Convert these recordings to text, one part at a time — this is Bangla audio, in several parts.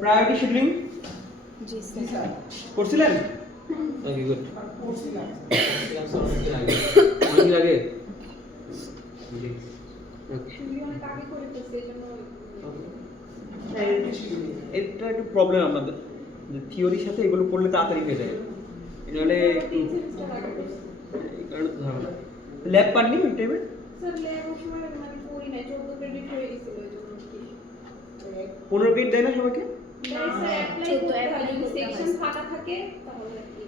প্রায়োরিটি শিডিউলিং জি স্যার করছিলেন? Okay good. করছিলাম স্যার অনেক লাগে জি ওকে অনেক আগে করে ফেলছে এজন্য এটা একটু প্রবলেম আমাদের যে থিওরির সাথে এগুলো পড়লে তাড়াতাড়ি হয়ে যায় নাহলে ল্যাব পাননি ওই টাইমে স্যার ল্যাবের সময় মানে পড়ি নাই 14 ক্রেডিট হয়ে গেছিল এজন্য কি 15 ক্রেডিট দেয় না সবাইকে সেকশন ফাঁকা থাকে তাহলে কি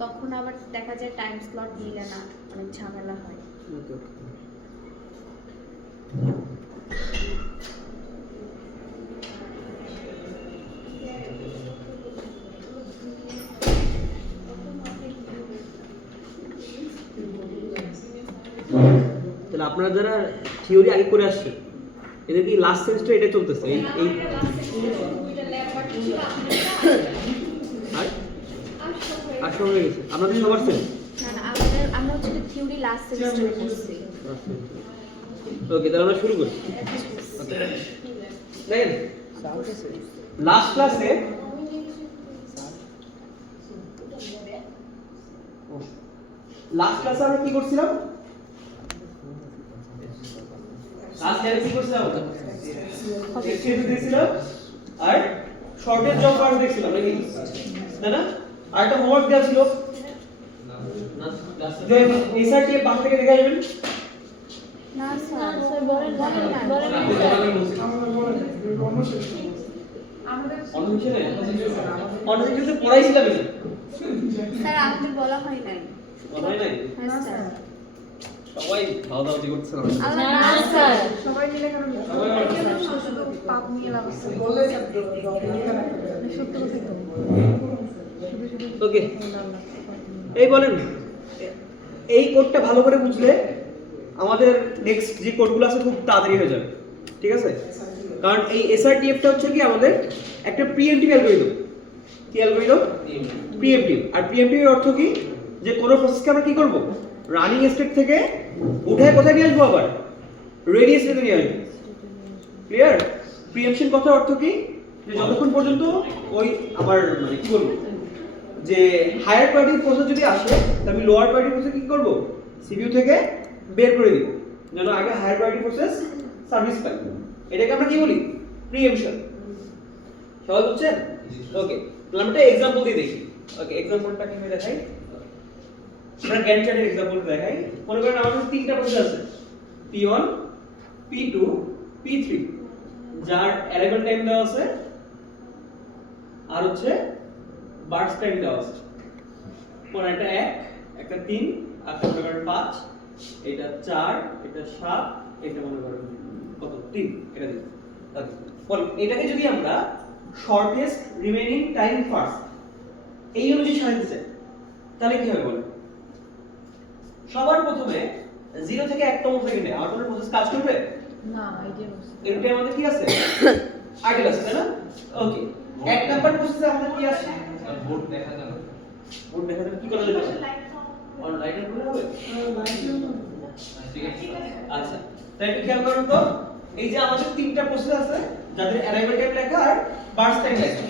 তখন আবার দেখা যায় টাইম স্লট মিলে না, অনেক ঝামেলা হয়। ওকে তাহলে আপনারা যারা থিওরি আগে করে আসছেন এদের কি লাস্ট সেমিস্টার এটা চলতেছে এই এই আসলে হয়ে গেছে আপনাদের সবার সেম না না, আমরা হচ্ছে থিওরি লাস্ট সেমিস্টারে করছি। ওকে তাহলে আমরা শুরু করি দেখেন লাস্ট ক্লাসে আমরা কি করছিলাম লাস্ট ক্লাসে কি করছিলাম এক্সেস দেখছিলাম আর শর্টেজ জব কার্ড দেখছিলাম নাকি না আর একটা হোমওয়ার্ক দেওয়া ছিল যে এসআরটি এর বাকি থেকে দেখে আসবেন না স্যার বলেন না অনলাইনে পড়াইছিলাম এটা স্যার আমাদের বলা হয় নাই। অনলাইনে হ্যাঁ স্যার সবাই খাওয়া দাওয়া করছে না স্যার সবাই মিলে কারণ শুধু পাপ নিয়ে লাভ আছে বলে সত্যি কথা ওকে এই বলেন এই কোডটা ভালো করে বুঝলে আমাদের নেক্সট যে কোডগুলো আছে খুব তাড়াতাড়ি হয়ে যাবে ঠিক আছে কারণ এই এসআরটিএফটা হচ্ছে কি আমাদের একটা প্রিএমটিভ অ্যালগরিদম কি অ্যালগরিদম প্রিএমটিভ আর প্রিএমটিভ এর অর্থ কি যে কোন প্রসেসকে আমরা কি করব রানিং স্টেট থেকে উঠে কোথায় নিয়ে আসবো আবার রেডি স্টেটে নিয়ে আসবো ক্লিয়ার প্রিএমশন কথার অর্থ কি যে যতক্ষণ পর্যন্ত ওই আমার মানে কি বলবো যে হায়ার প্রায়োরিটি প্রসেস যদি আসে তাহলে আমি লোয়ার প্রায়োরিটি প্রসেস কি করব সিপিইউ থেকে বের করে দিব যেন আগে হায়ার প্রায়োরিটি প্রসেস সার্ভিস পায় এটাকে আমরা কি বলি প্রিএমশন সহজ হচ্ছে ওকে তাহলে আমরা একটা एग्जांपल দিয়ে দেখি ওকে एग्जांपलটা কিভাবে দেখাই আমরা গ্যান্ট চার্টের एग्जांपल দেখাই মনে করেন আমাদের তিনটা প্রসেস আছে P1 P2 P3 যার অ্যারাইভাল টাইম দেওয়া আছে আর হচ্ছে বার্স্ট টাইম দেওয়া আছে মানে একটা 1 একটা 3 আর একটা 5 এটা 4 এটা 7 এটা মনে করেন কত 3 এটা দিন বল এটাকে যদি আমরা শর্টেস্ট রিমেইনিং টাইম ফার্স্ট এই অনুযায়ী সাজাতে চাই তাহলে কি হবে বল সবার প্রথমে 0 থেকে 1 তম সেকেন্ডে আমার কোনো প্রসেস কাজ করবে না আইডিয়া আছে এরটা আমাদের কি আছে আইডিয়াল আছে তাই না ওকে এক নাম্বার প্রসেসে আমাদের কি আছে বোর্ড দেখা যাবে বোর্ড দেখা যাবে কি করা যাবে অনলাইনে করে হবে ঠিক আছে আচ্ছা তাই একটু খেয়াল করুন তো এই যে আমাদের তিনটা প্রসেস আছে যাদের অ্যারাইভাল টাইম লেখা আর বার্স্ট টাইম লেখা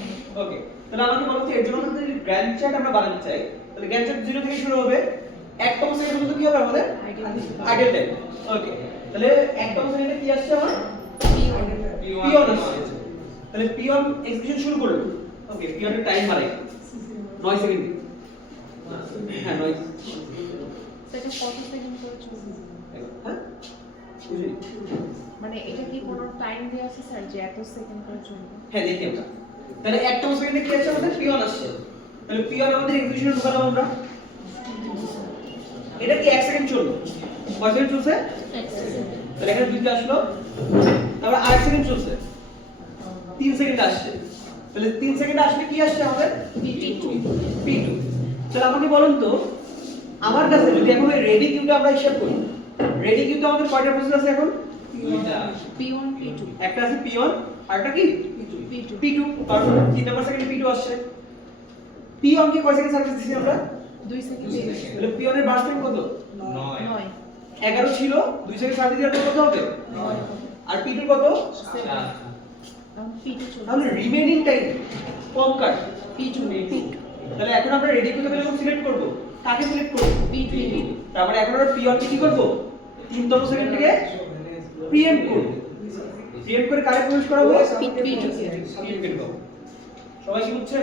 ওকে তাহলে আমাকে বলুন এর জন্য আমরা যদি গ্যান্ট চার্ট আমরা বানাতে চাই তাহলে গ্যান্ট চার্ট 0 থেকে শুরু হবে 1 তম সেকেন্ড পর্যন্ত কি হবে আমাদের আইডিয়াল টাইম ওকে তাহলে 1 তম সেকেন্ডে কি আসছে আমার P1 আসছে তাহলে P1 এক্সিকিউশন শুরু করলো ওকে P1 এর টাইম বাড়াই 9 সেকেন্ড হ্যাঁ 9 সেটা কত সেকেন্ড করে চলবে হ্যাঁ বুঝলি মানে এটা কি কোনো টাইম দেয়া আছে স্যার যে এত সেকেন্ড করে চলবে হ্যাঁ দেখি আমরা তাহলে 1 তম সেকেন্ডে কি আছে আমাদের P1 আসছে তাহলে P1 আমাদের এক্সিকিউশনে ঢোকালাম আমরা এটা কি 1 সেকেন্ড চললো কয় সেকেন্ড চলছে 1 সেকেন্ড তাহলে এখানে দুইটা আসলো তারপর আরেক সেকেন্ড চলছে 3 সেকেন্ড আসছে তাহলে 3 সেকেন্ড আসলে কি আসছে আমাদের P2 তাহলে আমাকে বলুন তো আমার কাছে যদি এখন এই রেডি কিউটা আমরা হিসাব করি রেডি কিউতে আমাদের কয়টা প্রসেস আছে এখন দুইটা P1 P2 একটা আছে P1 আরেকটা কি P2 কারণ 3 নাম্বার সেকেন্ডে P2 আসছে P1 কি কয় সেকেন্ড সার্ভিস দিছি আমরা 2 সেকেন্ড তাহলে P1 এর বার্স্ট টাইম কত 9 11 ছিল 2 সেকেন্ড সার্ভিস দিলে কত হবে 9 আর P2 কত 7 তাহলে রিমেইনিং টাইম কম কার P2 তাহলে এখন আমরা রেডি টু লেভেল সিলেক্ট করব কাকে সিলেক্ট করব P3 তারপরে এখন আমরা P1 কি করব 3তম সেকেন্ড থেকে প্রিএম্প করব প্রিএম্প করে কারে প্রবেশ করাবো P3 প্রিএম্প করব সবাই কি বুঝছেন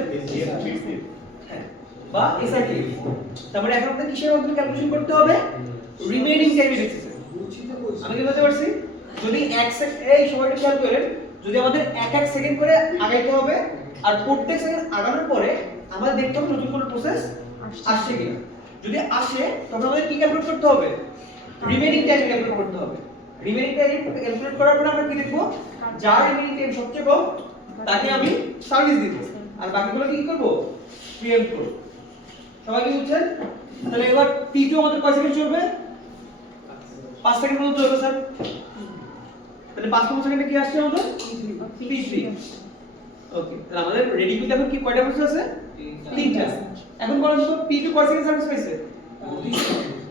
হ্যাঁ বা এসআইটি তারপরে এখন আমাদের কিসের মাধ্যমে ক্যালকুলেশন করতে হবে রিমেইনিং টাইমের বেসিসে আমি কি বলতে পারছি যদি 1 সেকেন্ড এই সময়টা খেয়াল করেন যদি আমাদের 1 সেকেন্ড করে আগাইতে হবে আর প্রত্যেক সেকেন্ড আগানোর পরে আমাদের দেখতে হবে নতুন কোনো প্রসেস আসছে কিনা যদি আসে তখন আমাদের কি ক্যালকুলেট করতে হবে রিমেইনিং টাইম ক্যালকুলেট করতে হবে রিমেইনিং টাইম ক্যালকুলেট করার পরে আমরা কি দেখব যার রিমেইনিং টাইম সবচেয়ে কম তাকে আমি সার্ভিস দিব আর বাকিগুলো কি করব প্রিএম্প করব সবাই কি বুঝছেন তাহলে এবার P2 আমাদের কয় সেকেন্ড চলবে 5 সেকেন্ড মতো চলবে স্যার তাহলে 5তম সেকেন্ডে কি আসছে আমাদের P3 ওকে তাহলে আমাদের রেডি টু এখন কি কয়টা প্রসেস আছে তিনটা এখন বলেন তো P2 কয় সেকেন্ড সার্ভিস পাইছে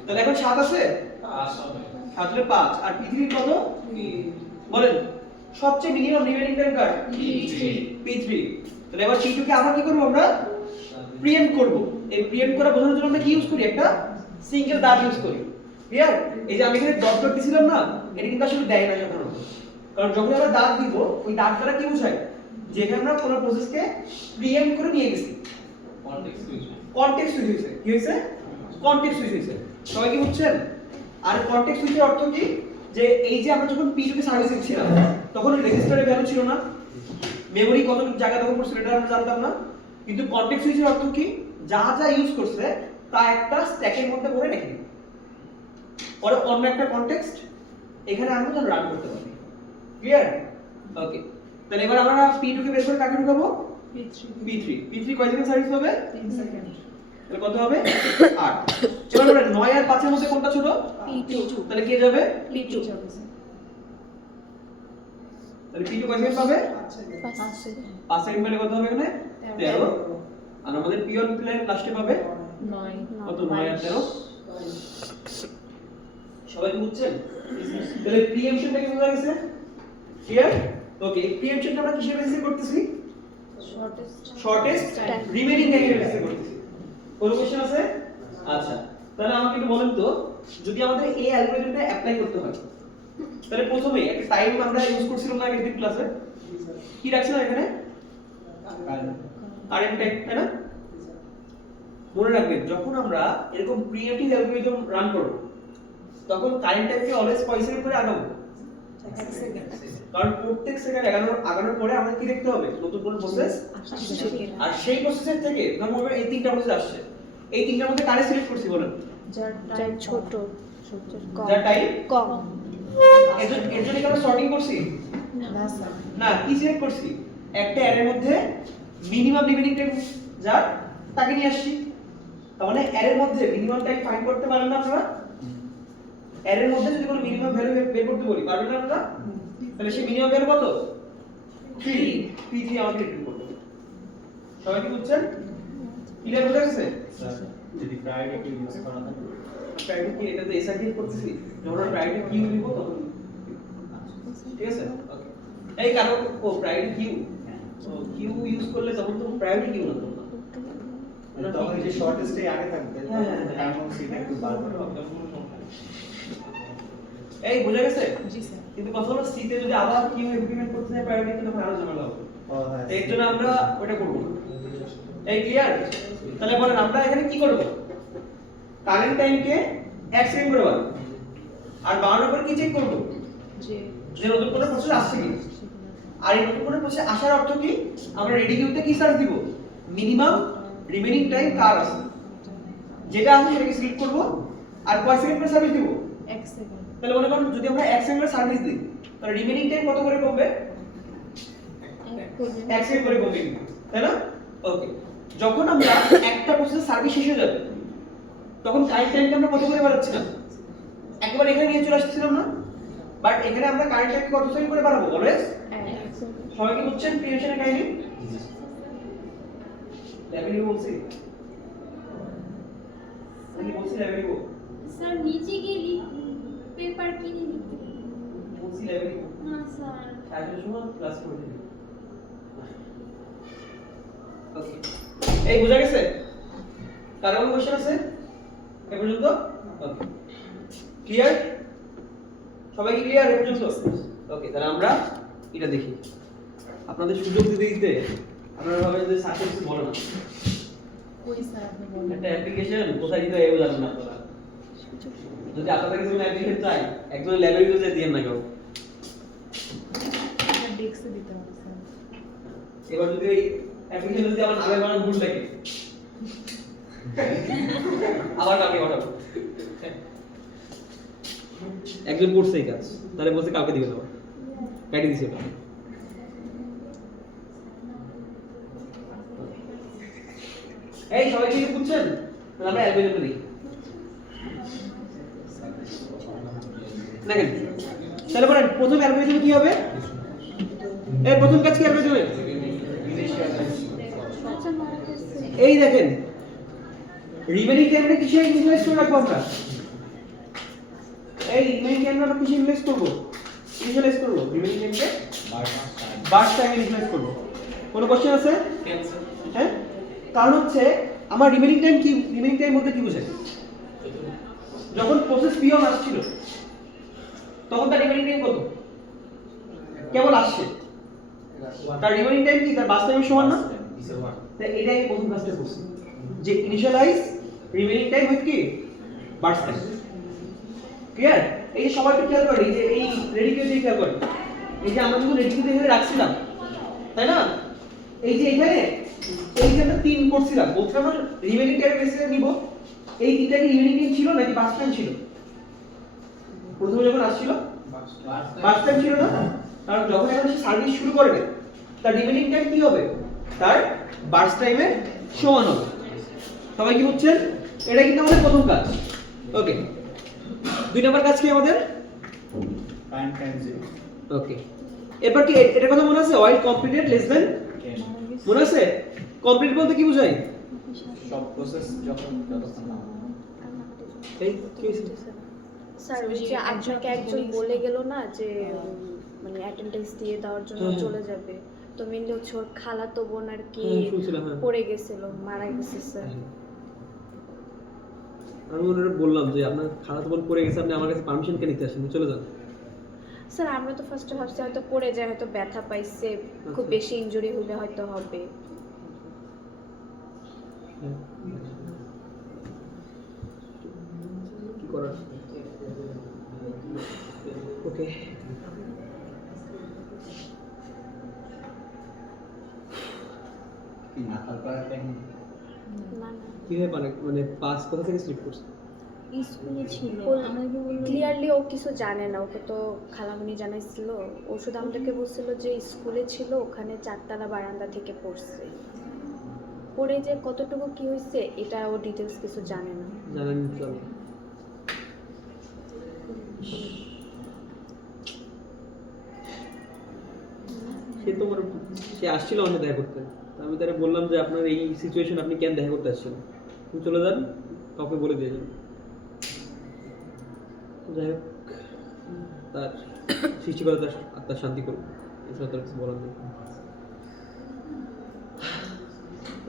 তাহলে এখন 7 আছে 7 হলে 5 আর P3 কত বলেন সবচেয়ে মিনিমাম রিমেইনিং টাইম কার P3 তাহলে এবার P2 কে আবার কি করব আমরা প্রিএম্প করব এই প্রিএম্প করা বোঝানোর জন্য আমরা কি ইউজ করি একটা সিঙ্গেল দাগ ইউজ করি ক্লিয়ার এই যে আমি এখানে ডট ডট দিছিলাম না এটা কিন্তু আসলে দেয় না সাধারণত কারণ যখন আমরা দাগ দিব ওই দাগ দ্বারা কি বোঝায় যে এখানে আমরা কোন প্রসেসকে প্রিএম্প করে নিয়ে গেছি কনটেক্সট সুইচ হইছে কি হইছে কনটেক্সট সুইচ হইছে সবাই কি বুঝছেন আর কনটেক্সট সুইচের অর্থ কি যে এই যে আমরা যখন P2 কে সার্ভিস দিচ্ছিলাম তখন রেজিস্টারে ভ্যালু ছিল না মেমরি কত জায়গা দখল করছে এটা আমরা জানতাম না কিন্তু কনটেক্সট সুইচের অর্থ কি যা যা ইউজ করছে তা একটা স্ট্যাকের মধ্যে ভরে রেখে দিই পরে অন্য একটা কনটেক্সট এখানে আমরা যেন রান করতে পারি ক্লিয়ার ওকে তাহলে এবার আমরা P2 কে বের করে কাকে ঢুকাবো P3 কয় সেকেন্ড সার্ভিস হবে 3 সেকেন্ড তাহলে কত হবে 8 এবার আমরা 9 আর 5 এর মধ্যে কোনটা ছোট P2 তাহলে কে যাবে P2 তাহলে P2 কয় সেকেন্ড পাবে 5 সেকেন্ড 5 সেকেন্ড মানে কত হবে এখানে 13 আর আমাদের P1 প্লেন লাস্টে পাবে 9 কত 9 আর 13 সবাই বুঝছেন তাহলে প্রিএম্পশনটা কি বোঝা গেছে ক্লিয়ার ওকে প্রিএম্পশনটা আমরা কিসের বেসিসে করতেছি শর্টেস্ট রিমেইনিং টাইমের বেসিসে করতেছি কোনো কোশ্চেন আছে আচ্ছা তাহলে আমাকে একটু বলেন তো যদি আমাদের এই অ্যালগরিদমটা অ্যাপ্লাই করতে হয় তাহলে প্রথমে একটা টাইম আমরা ইউজ করছিলাম না আগের দিন ক্লাসে কি রাখছিলাম এখানে কারেন্ট টাইম তাই না মনে রাখবেন যখন আমরা এরকম প্রিএম্পটিভ অ্যালগরিদম রান করব তখন কারেন্ট টাইমকে অলওয়েজ কয় সেকেন্ড করে আগাবো 1 সেকেন্ড কারণ প্রত্যেক সেকেন্ড আগানোর পরে আমাদের কি দেখতে হবে নতুন কোন প্রসেস আর সেই প্রসেসের থেকে ধরুন আমরা এই তিনটা প্রসেস আসছে এই তিনটার মধ্যে কারে সিলেক্ট করছি বলেন যার ছোট কম যার টাইম কম এর জন্য কি আমরা সর্টিং করছি না স্যার না কি সিলেক্ট করছি একটা অ্যারের মধ্যে মিনিমাম রিমেইনিং টাইম যার তাকে নিয়ে আসছি তার মানে অ্যারের মধ্যে মিনিমাম টাইম ফাইন্ড করতে পারেন না আপনারা অ্যারের মধ্যে যদি কোনো মিনিমাম ভ্যালু বের করতে বলি পারবেন না আপনারা তাহলে সেই মিনিমাম ভ্যালু কত 3 P3 আমাকে রিটার্ন করতে হবে সবাই কি বুঝছেন ক্লিয়ার হয়ে গেছে যদি প্রায়োরিটি ইউজ করা হয় প্রায়োরিটি কি এটা তো এসআইডি করতেছি যখন আমরা প্রায়োরিটি কিউ নিব তখন ঠিক আছে ওকে এই কারণ ও প্রায়োরিটি কিউ তো কিউ ইউজ করলে তখন তো প্রায়োরিটি কিউ না তখন মানে তখন যে শর্টেস্টে আগে থাকবে হ্যাঁ, হ্যাঁ, হ্যাঁ। এমন সিটা একটু বার করে এই বোঝা গেছে জি স্যার কিন্তু কথা হলো সিতে যদি আবার কিউ ইমপ্লিমেন্ট করতে চাই প্রায়োরিটি তখন আরো ঝামেলা হবে ও হ্যাঁ এর জন্য আমরা ওটা করব এই ক্লিয়ার তাহলে বলেন আমরা এখানে কি করব কারেন্ট টাইমকে 1 সেকেন্ড করে বাড়াবো আর বাড়ানোর পরে কি চেক করব যে নতুন কোনো প্রসেস আসছে কি আর এই নতুন কোনো প্রসেস আসার অর্থ কি আমরা রেডি কিউতে কি সার্চ দিব মিনিমাম রিমেইনিং টাইম কার আছে যেটা আছে সেটাকে সিলেক্ট করব আর কয় সেকেন্ড করে সার্ভিস দিব 1 সেকেন্ড তাহলে মনে করুন যদি আমরা 1 সেকেন্ড করে সার্ভিস দিই তাহলে রিমেইনিং টাইম কত করে কমবে 1 সেকেন্ড করে কমবে তাই না ওকে যখন আমরা একটা প্রসেস সার্ভিস শেষ হয়ে যাবে তখন কারেন্ট টাইমকে আমরা কত করে বাড়াচ্ছিলাম একবার এখানে নিয়ে চলে আসছিলাম না বাট এখানে আমরা কারেন্ট টাইমকে কত সেকেন্ড করে বাড়াবো অলওয়েজ সবাই কি বুঝছেন প্রিভিশনের কাহিনী লেভেল বলছি আমি বলছি লেভেল স্যার নিচে গিয়ে পেপার কিনে নিতে বলছি লেভেল না স্যার আসলে সময় ক্লাস করে দিই এই বোঝা গেছে? কার কোনো কোশ্চেন আছে এ পর্যন্ত? ক্লিয়ার? সবাই কি ক্লিয়ার এ পর্যন্ত? ওকে, তাহলে আমরা এটা দেখি। আপনাদের সুযোগ দিতে দিতে আপনারা ভাবেন যে স্যার কিছু বলে না। ওই স্যার আপনি বলেন একটা অ্যাপ্লিকেশন কোথায় দিতে হয় এও জানেন না আপনারা। যদি আপনাদের কাছে কোনো অ্যাপ্লিকেশন চাই, একজন ল্যাবের ভিতরে দিয়ে না কেউ। ডেস্কে দিতে হবে স্যার। এবার যদি এই অ্যাপ্লিকেশন যদি আমার নামে বানান ভুল লাগে আবার কালকে পাঠাবো। একজন করছে এই কাজ, তাহলে বলছে কালকে দিবে আবার কাটি দিছে ওটা। এই সবাই কি বুঝছেন? তাহলে আমরা অ্যালগরিদম দেখি। দেখেন তাহলে বলেন প্রথম অ্যালগরিদম কি হবে? এই প্রথম কাজ কি অ্যালগরিদমের? এই দেখেন রিমেনিং টাইমটা কিসে ইনভেস্ট করে রাখবো আমরা? এই রিমেনিং টাইমটা আমরা কিসে ইনভেস্ট করব? ইনিশিয়ালাইজ করব রিমেনিং টাইমকে বার্স্ট টাইমে ইনভেস্ট করব। কোনো কোশ্চেন আছে? হ্যাঁ, কারণ হচ্ছে আমার রিমেনিং টাইম কি, রিমেনিং টাইম বলতে কি বোঝায়? যখন প্রসেস P1 আসছিল তখন তার রিমেনিং টাইম কত? কেবল আসছে, তার রিমেনিং টাইম কি তার বাস টাইমের সমান না? তাই এটাই প্রথম কাজটা করছি যে ইনিশিয়ালাইজ রিমেনিং টাইম উইথ কি বার্স টাইম। ক্লিয়ার? এই যে সবাই একটু খেয়াল করে, এই যে এই রেডিকে দিয়ে খেয়াল করে, এই যে আমরা যখন রেডিকে এখানে রাখছিলাম তাই না, এই যে এখানে এইখানে 3 করছিলাম, বলছিলাম না রিমেনিং টাইম বেসিসে নিব। এই তিনটা কি রিমেনিং টাইম ছিল নাকি বার্স টাইম ছিল? প্রথমে যখন আসছিল বার্স টাইম ছিল না, কারণ যখন এখন সে সার্ভিস শুরু করবে তার রিমেনিং টাইম কি হবে? তার বার্স টাইমের সমান হবে। সবাই কি বুঝছেন? এটা কিন্তু আমাদের প্রথম কাজ। ওকে, 2 নম্বর কাজ কি আমাদের? টাইম টাইম জিরো ওকে, এরপর কি এটার কথা মনে আছে? ওয়াইল কমপ্লিটেড লেস দেন, মনে আছে? কমপ্লিট বলতে কি বোঝায়? সব প্রসেস যতক্ষণ না হয়। এই কি হইছে? স্যার ওই যে আপনাকে একজন বলে গেল না যে মানে অ্যাটেন্ডেন্স দিয়ে দেওয়ার জন্য হ্যাঁ। চলে যাবে, তো মেনলি হচ্ছে ওর খালাতো বোন আর কি হ্যাঁ, শুনছিলাম, হ্যাঁ। পড়ে গেছিল, মারা গেছে স্যার। আমি ওনারে বললাম যে আপনার খালাতো বোন পড়ে গেছে, আপনি আমার কাছে পারমিশন কে নিতে আসেন, চলে যান। স্যার আমরা তো ফার্স্টে ভাবছি হয়তো পড়ে যায়, হয়তো ব্যথা পাইছে, খুব আচ্ছা। বেশি ইনজুরি হলে হয়তো হবে। কি করার? ওকে, কি মাথার করার টাইম না না কিভাবে মানে পাস কোথা থেকে স্লিপ করছে? স্কুলে ছিল আমাকে বললো ক্লিয়ারলি ও কিছু জানে না, ওকে তো খালামণি জানাইছিল, ও শুধু আমাদেরকে বলছিল যে স্কুলে ছিল, ওখানে 4তলা বারান্দা থেকে পড়ছে, পড়ে যে কতটুকু কি হয়েছে এটা ও ডিটেলস কিছু জানে না। জানেন চল। সে তোমার সে আসছিল আমাকে দেখা করতে, তা আমি তারে বললাম যে আপনার এই সিচুয়েশন আপনি কেন দেখা করতে আসছেন, তুমি চলে যান, কাউকে বলে দিয়ে যান। যাই হোক, তার সৃষ্টিকর্তা তার আত্মার শান্তি করুন, এছাড়া তার কিছু বলার নেই।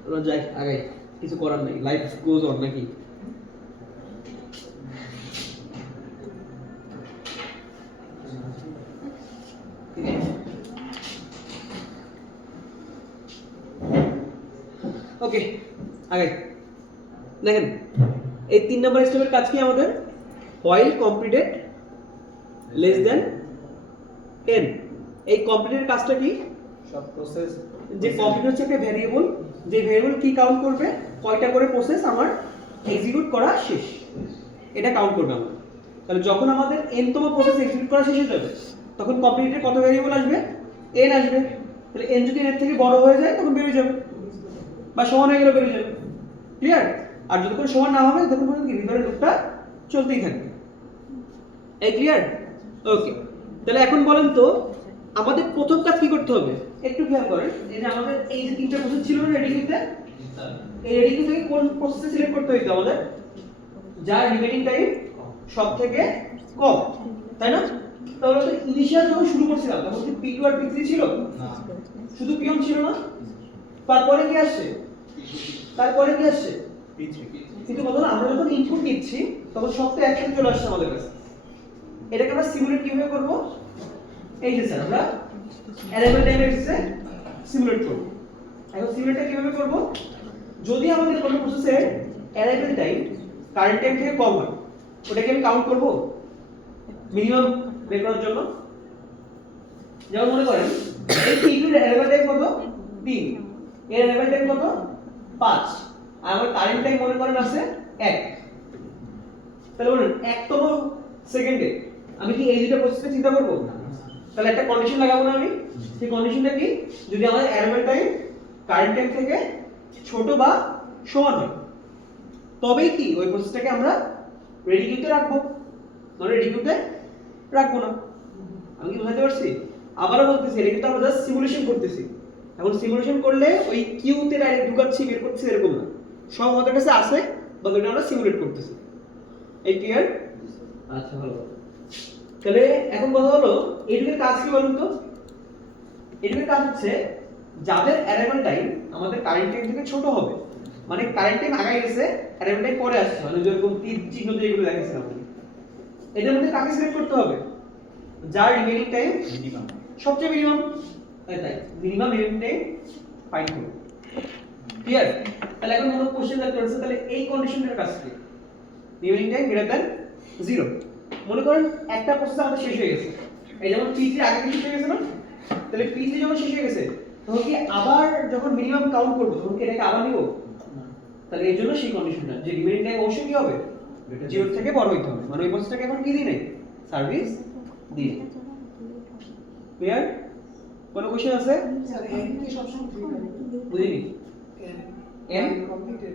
আমরা যাই আগে, কিছু করার নেই, লাইফ গোজ অন নাকি? ওকে, আগে দেখেন এই 3 নম্বর স্টেপের কাজ কি আমাদের? While completed less than 10। এই কমপ্লিটেড কাজটা কি? সব প্রসেস যে কমপ্লিট হচ্ছে একটা ভ্যারিয়েবল, যে ভ্যারিয়েবল কি কাউন্ট করবে, কয়টা করে প্রসেস আমার এক্সিকিউট করা শেষ, এটা কাউন্ট করবে আমরা। তাহলে যখন আমাদের n তম প্রসেস এক্সিকিউট করা শেষ হয়ে যাবে তখন কমপ্লিটেড কত ভ্যারিয়েবল আসবে? n আসবে। তাহলে n যদি n এর থেকে বড় হয়ে যায় তখন বেরিয়ে যাবে, বা সমান হয়ে গেলে বেরিয়ে যাবে। ক্লিয়ার? আর যতক্ষণ সমান না হবে ততক্ষণ পর্যন্ত কি ভিতরের লুপটা চলতেই থাকবে। এই ক্লিয়ার? ওকে, তাহলে এখন বলেন তো আমাদের প্রথম কাজ কি করতে হবে? একটু খেয়াল করেন, এই যে আমাদের এই যে 3টা প্রসেস ছিল না রেডিকিউতে, এই রেডিকিউ থেকে কোন প্রসেস সিলেক্ট করতে হইতো আমাদের? যার রিমেইনিং টাইম সব থেকে কম, তাই না? তাহলে তো ইনিশিয়াল যখন শুরু করছিলাম তখন কি P2 আর P3 ছিল? না শুধু P1 ছিল না? তারপরে কি আসছে? তারপরে কি আসছে P3 কিন্তু বলো না আমরা যখন ইনপুট দিচ্ছি তখন সবটা একসাথে চলে আসছে আমাদের কাছে এটাকে আমরা সিমুলেট কিভাবে করব এই যে স্যার আমরা অ্যারেবল টাইমে এসে সিমুলেট করব এখন সিমুলেটটা কিভাবে করব যদি আমাদের কোনো প্রসেসে অ্যারেবল টাইম কারেন্ট টাইম থেকে কম হয় ওটাকে আমি কাউন্ট করব মিনিমাম বের করার জন্য যেমন মনে করেন এই T2 এর অ্যারেবল টাইম কত 3 এর অ্যারেবল টাইম কত 5 আর আমার কারেন্ট টাইম মনে করেন আছে 1 তাহলে বলুন 1তম সেকেন্ডে আমি কি এই দুটো প্রসেসে চিন্তা করব তাহলে একটা কন্ডিশন লাগাবো না আমি সেই কন্ডিশনটা কি যদি আমাদের অ্যারেবল টাইম কারেন্ট টাইম থেকে ছোট বা সমান হয় তবেই কি ওই প্রসেসটাকে আমরা রেডি কিউতে রাখবো মানে রেডি কিউতে রাখবো না আমি কি বুঝাতে পারছি আবারও বলতেছি এটা কিন্তু আমরা জাস্ট সিমুলেশন করতেছি এখন সিমুলেশন করলে ওই কিউতে ডাইরেক্ট ঢুকাচ্ছি বের করছি এরকম না সব আমাদের কাছে আছে বাট ওটা আমরা সিমুলেট করতেছি এই ক্লিয়ার আচ্ছা ভালো তাহলে এখন কথা হলো এটার কাজ কি বলুন তো এটার কাজ হচ্ছে যাদের অ্যারেবল টাইম আমাদের কারেন্ট টাইম থেকে ছোট হবে মানে কারেন্ট টাইম আগে গেছে অ্যারেবল টাইম পরে আসছে মানে যেরকম তীর চিহ্ন দিয়ে এগুলো দেখাচ্ছিলাম এটার মধ্যে কাকে সিলেক্ট করতে হবে যার রিমেইনিং টাইম মিনিমাম সবচেয়ে মিনিমাম তাই মিনিমাম রিমেইনিং টাইম ফাইন্ড করব ক্লিয়ার তাহলে এখন কোনো কোশ্চেন দেখতে পাচ্ছেন তাহলে এই কন্ডিশনের কাজ কি রিমেইনিং টাইম গ্রেটার দ্যান 0 মনে করেন একটা প্রসেস আমাদের শেষ হয়ে গেছে এই যেমন P3 আগে শেষ হয়ে গেছে না তাহলে P3 যখন শেষ হয়ে গেছে তখন কি আবার যখন মিনিমাম কাউন্ট করব তখন কি এটাকে আবার নিব তাহলে এই জন্য সেই কন্ডিশনটা যে রিমেইনিং টাইম অবশ্যই কি হবে 0 থেকে বড় হইতে হবে মানে ওই প্রসেসটাকে এখন কি দিই নাই সার্ভিস দিই ক্লিয়ার কোনো কোশ্চেন আছে স্যার এন কি সবসময় ঠিক হবে বুঝিনি এন n কমপ্লিটেড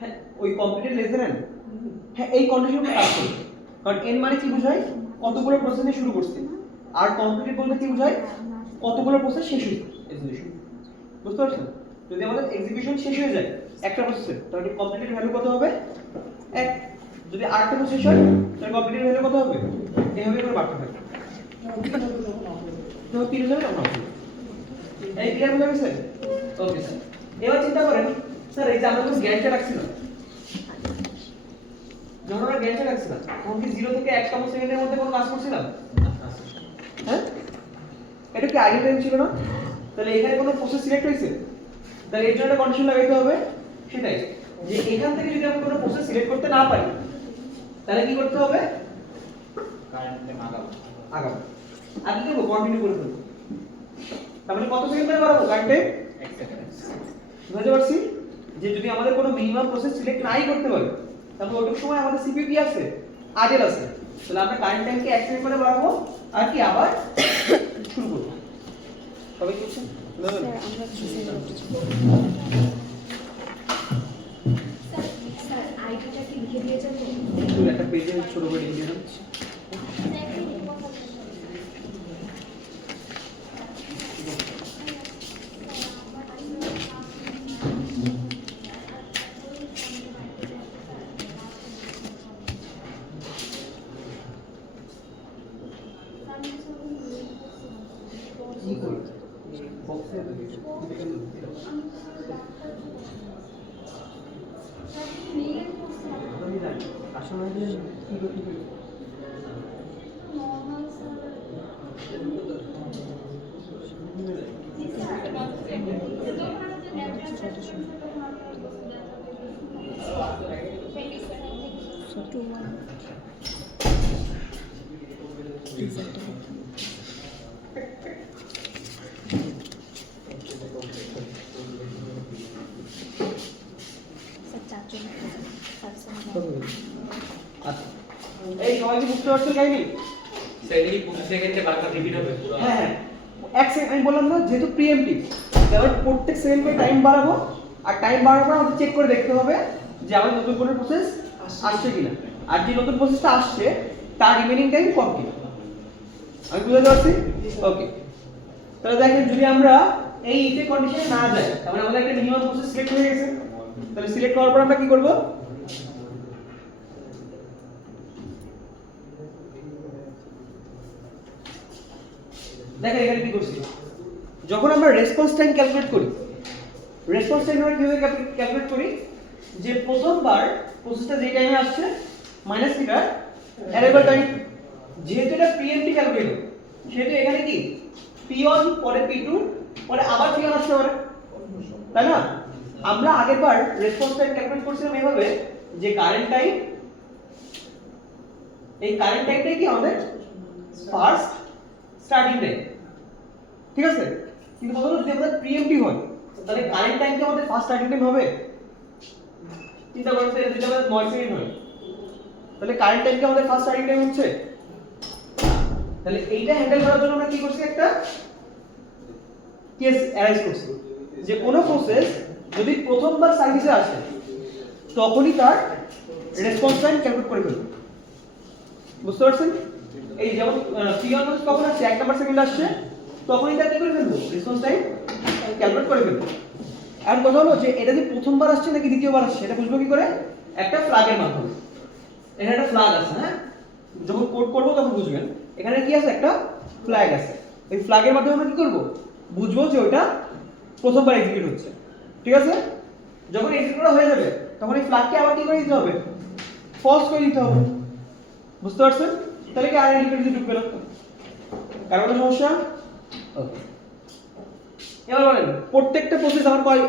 হ্যাঁ ওই কমপ্লিটেড লেস দেন হ্যাঁ এই কন্ডিশনটা কাজ করে কারণ n মানে কি বোঝায় কতগুলো প্রসেস দিয়ে শুরু করছে আর কমপ্লিটেড বলতে কি বোঝায় কতগুলো প্রসেস শেষ হয়েছে এক্সিকিউশন বুঝতে পারছেন যদি আমাদের এক্সিকিউশন শেষ হয়ে যায় একটা প্রসেসের তাহলে কমপ্লিটেড ভ্যালু কত হবে 1 যদি আরেকটা প্রসেস হয় তাহলে কমপ্লিটেড ভ্যালু কত হবে এইভাবে করে বাড়তে থাকে তো 3000 আমরা হবে এই ক্লিয়ার হয়ে গেছে ওকে স্যার এবার চিন্তা করেন স্যার এই যে আমরা যখন গ্যান্ট চার্ট রাখছিলাম যখন আমরা গ্যান্ট চার্ট রাখছিলাম তখন কি 0 থেকে 1তম সেকেন্ডের মধ্যে কোনো কাজ করছিলাম হ্যাঁ এটা কি আইডিয়াল টাইম ছিল না তাহলে এখানে কোনো প্রসেস সিলেক্ট হয়েছে তাহলে এর জন্য একটা কন্ডিশন লাগাইতে হবে সেটাই যে এখান থেকে যদি আমি কোনো প্রসেস সিলেক্ট করতে না পারি তাহলে কি করতে হবে কারেন্ট টাইম আগাবো আগাবো আগে দেবো কন্টিনিউ করে ফেলবো তাহলে কত সেকেন্ড ধরে বাড়াবো কারেন্ট টাইম 1 সেকেন্ড বুঝতে পারছি যে যদি আমাদের কোনো মিনিমাম প্রসেস সিলেক্ট নাই করতে পারি তাহলে ওইটুকু সময় আমাদের সিপিপি আছে আইডেল আছে তাহলে আমরা কারেন্ট টাইমকে 1 সেকেন্ড করে বাড়াবো আর কি আবার শুরু করব সবাই কি বুঝছেন স্যার আমরা স্যার আইডিটা কি লিখে দিয়ে যাবো তো একটা পেজে ছোট করে লিখে দিলাম আসলে কি করতে স্যার চারজন আচ্ছা এই সবাই কি বুঝতে পারছো কাহিনী সেকেন্ডে 25 সেকেন্ডে বারবার রিপিট হবে পুরো হ্যাঁ হ্যাঁ এক সেকেন্ড আমি বললাম না যেহেতু প্রিএমটিভ এবার প্রত্যেক সেকেন্ডে টাইম বাড়াবো আর টাইম বাড়ানোর পর আমাদের চেক করে দেখতে হবে যে আমাদের নতুন কোনো প্রসেস আসছে কিনা আর যে নতুন প্রসেসটা আসছে তার রিমেইনিং টাইম কম কিনা আমি বুঝতে পারছি ওকে তাহলে দেখেন যদি আমরা এই ইফে কন্ডিশনে না যাই তাহলে আমাদের একটা মিনিমাম প্রসেস সিলেক্ট হয়ে গেছে তাহলে সিলেক্ট করার পর আমরা কি করব দেখেন এখানে কি করছি যখন আমরা রেসপন্স টাইম ক্যালকুলেট করি রেসপন্স টাইম আমরা কিভাবে ক্যালকুলেট করি যে প্রথমবার প্রসেসটা যে টাইমে আসছে মাইনাস থিটা অ্যারাইভাল টাইম, যেহেতু এটা পিএমটি ক্যালকুলেট সেহেতু এখানে কি P1 পরে P2 পরে আবার P1 আসতে পারে, তাই না? আমরা আগেরবার রেসপন্স টাইম ক্যালকুলেট করছিলাম এভাবে যে কারেন্ট টাইম, এই কারেন্ট টাইমটাই কি আমাদের ফার্স্ট স্টার্টিং টাইম, ঠিক আছে? কিন্তু কথা হলো যদি আমাদের প্রিএমটি হয় তাহলে কারেন্ট টাইম কি আমাদের ফার্স্ট স্টার্টিং টাইম হবে? চিন্তা করতে যদি আমাদের 9 সেকেন্ড হয় তাহলে কারেন্ট টাইম কি আমাদের ফার্স্ট স্টার্টিং টাইম হচ্ছে? তাহলে এইটা হ্যান্ডেল করার জন্য আমরা কি করছি, একটা কেস অ্যারাইজ করছি যে কোন প্রসেস যদি প্রথমবার সার্ভিসে আসে তখনই তার রেসপন্স টাইম ক্যালকুলেট করে ফেলবো। বুঝতে পারছেন? এই যেমন P1 কখন আসছে 1 নাম্বার সেকেন্ড আসছে তখনই তার কি করে ফেলবো, রেসপন্স টাইম ক্যালকুলেট করে ফেলবো। আর কথা হলো যে এটা যে প্রথমবার আসছে নাকি দ্বিতীয়বার আসছে এটা বুঝবো কি করে, একটা ফ্ল্যাগের মাধ্যমে। এখানে একটা ফ্ল্যাগ আছে, হ্যাঁ, যখন কোড করবো তখন বুঝবেন এখানে কি আছে, একটা ফ্ল্যাগ আছে। ওই ফ্ল্যাগের মাধ্যমে আমরা কি করব, বুঝবো যে ওটা প্রথমবার এক্সিকিউট হচ্ছে, ঠিক আছে? যখন এক্সিকিউট হয়ে যাবে তখন এই ফ্ল্যাগকে আবার কি করে দিতে হবে, ফলস করে দিতে হবে। বুঝতে পারছেন? তাহলে কি আর ইন্ডিপেন্ডেন্ট ঢুকবে না, কারণ কোনো সমস্যা? ওকে, এবার বলেন প্রত্যেকটা প্রসেস আমার কয়,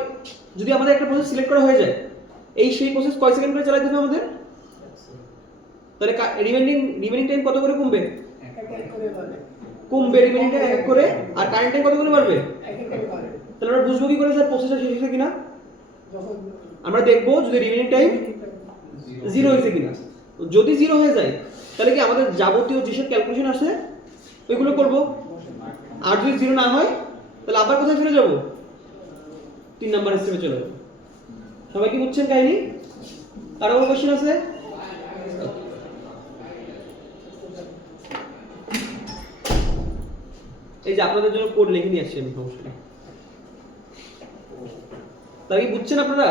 যদি আমাদের একটা প্রসেস সিলেক্ট করা হয়ে যায় এই সেই প্রসেস কয় সেকেন্ড করে চালাতে হবে আমাদের? তাহলে রিমেইনিং টাইম কত করে কমবে? কমবে রিমেইনিং টাইম এক এক করে, আর কারেন্ট টাইম কত করে বাড়বে? তাহলে আমরা বুঝবো কি করে স্যার প্রসেসটা শেষ হয়েছে কিনা? আমরা দেখবো যদি রিমেইনিং টাইম 0 হয়েছে কিনা। যদি 0 হয়ে যায় তাহলে কি আমাদের যাবতীয় যেসব ক্যালকুলেশন আছে ওইগুলো করব, আর যদি 0 না হয় তাহলে আবার কোথায় ফিরে যাব, 3 নাম্বার স্টেপে চলে যাব। সবাই কি বুঝছেন কাহিনী? কারো কোনো কোশ্চেন আছে? এই যে আপনাদের জন্য কোড লিখে নিয়ে আসছি আমি, সমস্যা নেই। তাই কি বুঝছেন আপনারা?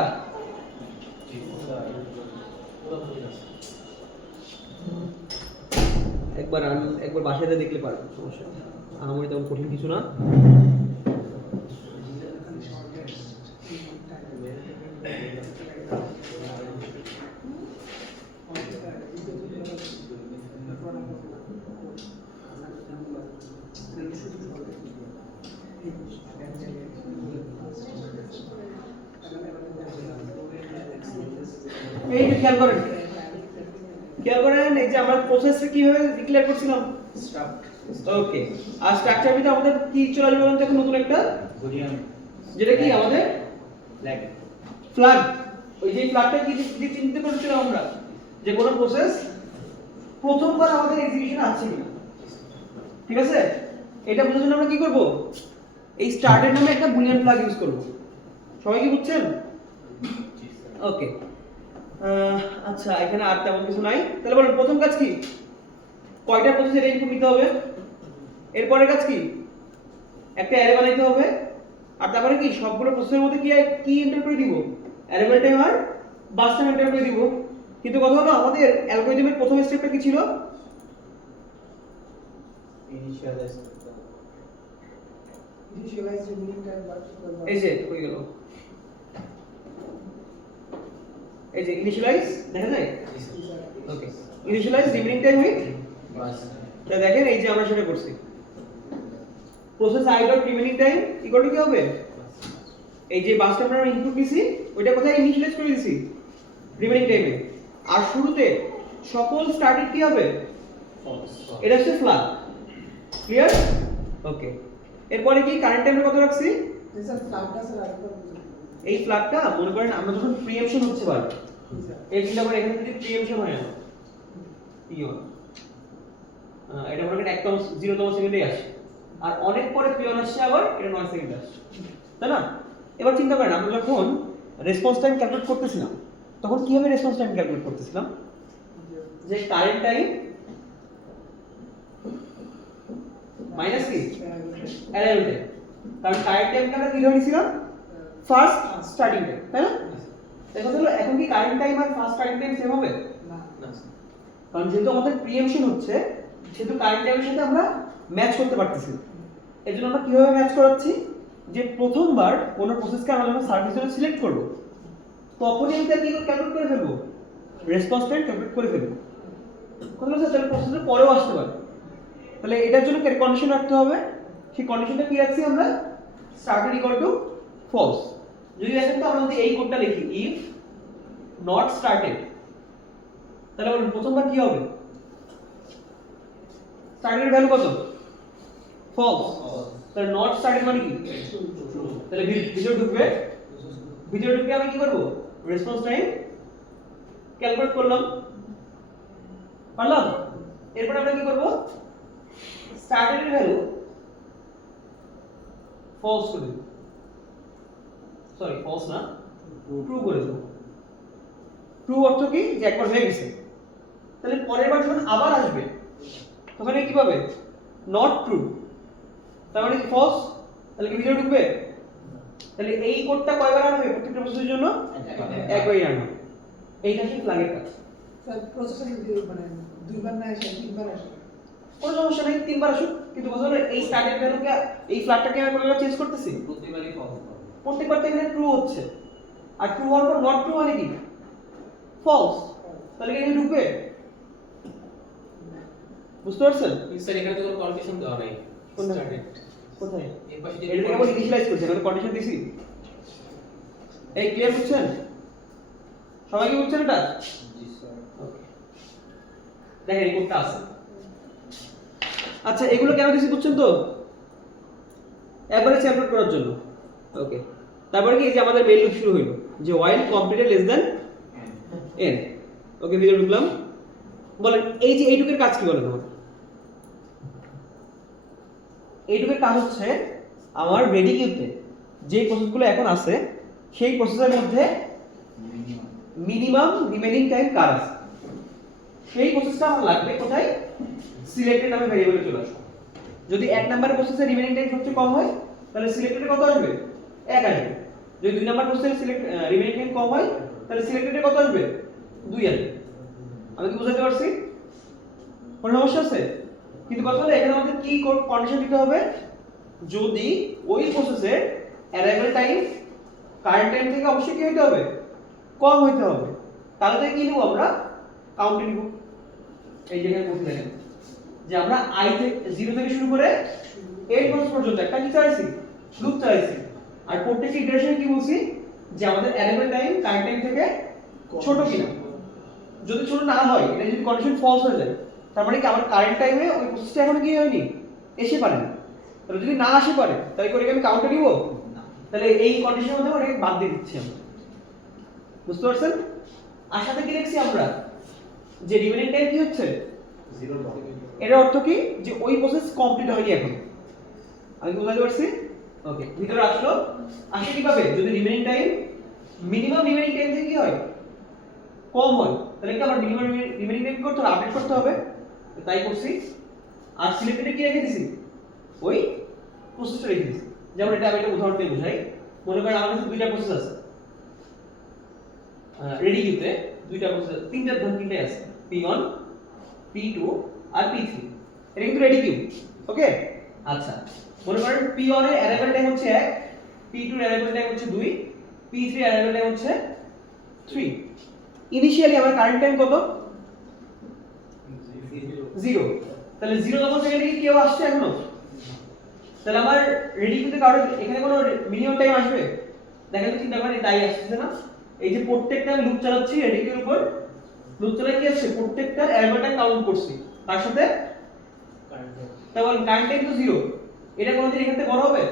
একবার বাসায় দেখলে পারবেন, সমস্যা নেই, আমার তেমন কঠিন কিছু না। এই যে খেয়াল করেন এই যে আমরা প্রসেসটা কিভাবে ডিক্লেয়ার করছিলাম, ওকে, আর স্ট্রাকচার ভিতরে আমাদের কি চলে আসবে বলুন তো, এখন নতুন একটা বুলিয়ান যেটা কি আমাদের ফ্ল্যাগ। ফ্ল্যাগ। ওই যে ফ্ল্যাগটা কি দিয়ে চিন্তা করছিলাম আমরা যে কোন প্রসেস প্রথমবার আমাদের এক্সিকিউশন আছে কিনা, ঠিক আছে? এটা বোঝার জন্য আমরা কি করব, এই স্টার্টের নামে একটা বুলিয়ান ফ্ল্যাগ ইউজ করব। সবাই কি বুঝছেন? ওকে, আচ্ছা, এখানে আর তেমন কিছু নাই। তাহলে বলুন প্রথম কাজ কি, কয়টা প্রসেসের ইনপুট নিতে হবে, এরপরের কাজ কি, একটা অ্যারে বানাইতে হবে, আর তারপরে কি সবগুলো প্রসেসের মধ্যে কি এন্টার করে দিব, অ্যারেবল টাইম আর বাস টাইম এন্টার করে দিব। কিন্তু কথা হলো আমাদের অ্যালগরিদমের প্রথম স্টেপটা কি ছিল, এই যে হয়ে গেল, এই যে ইনিশিয়ালাইজ দেখা যায়, ওকে, ইনিশিয়ালাইজ রিমেইনিং টাইম উইথ বাস। তা দেখেন এই যে আমরা সেটা করছি, process I dot remaining time equal to কি হবে, এই যে বাস টাইম আমরা ইনপুট দিছি ওইটা কোথায় ইনিশিয়ালাইজ করে দিছি, রিমেইনিং টাইমে। আর শুরুতে সকল স্টার্টেড কি হবে, এটা হচ্ছে ফ্ল্যাগ, ক্লিয়ার? ওকে, এরপরে কি কারেন্ট টাইমে কত রাখছি, এই ফ্ল্যাগটা মনে করেন আমরা যখন প্রিএমশন হচ্ছে বার এই চিন্তা করে এখানে যদি প্রিএমশন হয় না P1, এটা মনে করেন 0তম সেকেন্ডেই আসে, আর অনেক পরে P1 আসছে আবার এটা 9 সেকেন্ডে আসছে, তাই না? এবার চিন্তা করেন আমরা যখন রেসপন্স টাইম ক্যালকুলেট করতেছিলাম তখন কিভাবে রেসপন্স টাইম ক্যালকুলেট করতেছিলাম, যে কারেন্ট টাইম মাইনাস কি অ্যারাইভাল টাইম, কারণ কারেন্ট টাইমটা আমরা কি ধরে নিয়েছিলাম, ফার্স্ট স্টার্টিং টাইম, তাই না? এখন হলো এখন কি কারেন্ট টাইম আর ফার্স্ট স্টার্টিং টাইম সেম হবে না, কারণ যেহেতু আমাদের প্রিএমশন হচ্ছে সেহেতু কারেন্ট টাইমের সাথে আমরা ম্যাচ করতে পারতেছি। এর জন্য আমরা কিভাবে ম্যাচ করাচ্ছি, যে প্রথমবার কোনো প্রসেসকে আমরা যখন সার্ভিস জন্য সিলেক্ট করবো তখনই আমি তার কি ক্যালকুলেট করে ফেলবো, রেসপন্স টাইম ক্যালকুলেট করে ফেলবো। কথা বলছে তাহলে প্রসেসটা পরেও আসতে পারে। তাহলে এটার জন্য কন্ডিশন রাখতে হবে, সেই কন্ডিশনটা কি রাখছি আমরা, স্টার্টেড ইকুয়াল টু ফলস। যদি দেখেন তো আমরা যদি এই কোডটা লিখি ইফ নট স্টার্টেড, তাহলে বলুন প্রথমবার কি হবে, স্টার্টেড ভ্যালু কত, ফলস। তাহলে নট স্টার্টেড মানে কি, তাহলে ভিতরে ঢুকবে, ভিতরে ঢুকে আমি কি করব, রেসপন্স টাইম ক্যালকুলেট করলাম, পারলাম। এরপর আমরা কি করব, স্টার্টেড ভ্যালু ফলস করে দেব, সরি ফলস না, ট্রু করে দেব। ট্রু অর্থ কি, যে একবার হয়ে গেছে। তাহলে পরের বার যখন আবার আসবে তখন কি পাবে, নট ট্রু, তার মানে ফলস। তাহলে কি ভিতরে ঢুকবে, তাহলে এই কোডটা কয়বার আনবে প্রত্যেকটা প্রসেসের জন্য, একবারই আনবে। এইটা সেই ফ্ল্যাগের কাজ। স্যার প্রসেসর মানে দুইবার না আসে তিনবার আসে, কোনো সমস্যা নেই, তিনবার আসুক, কিন্তু কথা হলো এই স্টার্টেড ভ্যালুকে, এই ফ্ল্যাগটাকে আমি কোনভাবে চেঞ্জ করতেছি, প্রতিবারই ফলস হবে। প্রত্যেকবার তো এখানে ট্রু হচ্ছে, আর ট্রু হওয়ার পর নট ট্রু মানে কি, ফলস। তাহলে কি এখানে ঢুকবে, বুঝতে পারছেন? স্যার এখানে তো কোনো কন্ডিশন দেওয়া নাই। কোনটা? স্টার্টেড কোথায়, এর পাশে যে এটা কেবল ইনিশিয়ালাইজ করছে, এখানে কন্ডিশন দিছি। এই ক্লিয়ার বুঝছেন, সবাই কি বুঝছেন এটা? জি স্যার। ওকে, দেখেন এই কোডটা আছে। আচ্ছা এগুলো কেন দিছি বুঝছেন তো, এভারেজ ক্যালকুলেট করার জন্য। ওকে, তারপরে কি, এই যে আমাদের মেইন লুপ শুরু হইলো, যে while completed less than n। ওকে, ভিতরে ঢুকলাম। বলেন এই যে এইটুকের কাজ কি বলেন আমাকে, এইটুকের কাজ হচ্ছে আমার রেডি কিউতে যে প্রসেসগুলো এখন আছে সেই প্রসেসের মধ্যে মিনিমাম রিমেইনিং টাইম কার আছে, সেই প্রসেসটা আমার লাগবে কোথায়, সিলেক্টেড নামে ভেরিয়েবলে চলে আসবে। যদি এক নাম্বার প্রসেসের রিমেইনিং টাইম সবচেয়ে কম হয় তাহলে সিলেক্টেডে কত আসবে, 1 আসবে। যদি দুই নাম্বার প্রসেসের রিমেইনিং টাইম কম হয় তাহলে সিলেক্টেডে কত আসবে, 2 আসবে। আমি কি বুঝাতে পারছি, কোনো সমস্যা আছে? কিন্তু কথা হলো এখানে আমাদের কি কন্ডিশন দিতে হবে, যদি ওই প্রসেসের অ্যারাইভাল টাইম কারেন্ট টাইম থেকে অবশ্যই কি হতে হবে, কম হতে হবে। তাহলে থেকে কি নিব আমরা, কাউন্টে নিব। এই জায়গায় বলতে দেখেন যে আমরা i থেকে 0 থেকে শুরু করে 8 প্রসেস পর্যন্ত একটা কি চাইছি, লুপ চাইছি। আর প্রত্যেকটা ইটারেশনে কি বলছি, যে আমাদের অ্যারাইভাল টাইম কারেন্ট টাইম থেকে ছোট কিনা। যদি ছোট না হয়, এটা যদি কন্ডিশন ফলস হয়ে যায়, তার মানে কি আমার কারেন্ট টাইমে ওই প্রসেসটা এখনো কি হয়নি, এসে পারে না। তাহলে যদি না আসে পারে তাহলে করে আমি কাউন্টে নিব, তাহলে এই কন্ডিশনের মধ্যে ওটাকে বাদ দিয়ে দিচ্ছি আমরা। বুঝতে পারছেন? আর সাথে কি দেখছি আমরা, যে রিমেইনিং টাইম কি হচ্ছে, 0 এর অর্থ কি, যে ওই প্রসেস কমপ্লিট হয়নি এখন। আমি বুঝাতে পারছি? ওকে, ভিতরে আসলো, আসে কিভাবে, যদি remaining time, minimum remaining time থেকে কি হয়, কম হয়, তাহলে কি আমার মিনিমাম রিমেইনিং টাইম করতে হবে, আপডেট করতে হবে। তাই করছি। আর সিলেক্টেডে কি রেখে দিছি, ওই প্রসেসটা রেখে দিছি। যেমন এটা আমি একটা উদাহরণ দিয়ে বোঝাই। মনে করেন আমার কাছে দুইটা প্রসেস আছে, রেডি কিউতে দুইটা প্রসেস, তিনটাই আছে, P1 P2 আর P3। এটা কিন্তু রেডি কিউ। ওকে, আচ্ছা মনে করেন P1 এর অ্যারাইভাল টাইম হচ্ছে 1, P2 এর অ্যারাইভাল টাইম হচ্ছে 2, P3 এর অ্যারাইভাল টাইম হচ্ছে 3। ইনিশিয়ালি আমার কারেন্ট টাইম কত, 0। তাহলে 0তম সেকেন্ডে কি কেউ আসছে এখনো, তাহলে আমার রেডি কিউতে কারণ এখানে কোনো মিনিমাম টাইম আসবে, দেখেন চিন্তা করেন, তাই আসছে না। এই যে প্রত্যেকটা আমি লুপ চালাচ্ছি রেডি কিউর উপর, লুপ চালাই কি আসছে, প্রত্যেকটা অ্যারাইভাল টাইম কাউন্ট করছি, তার সাথে তাহলে কারেন্ট টাইম তো 0, এটা কোনদিন এখান থেকে বড় হবে,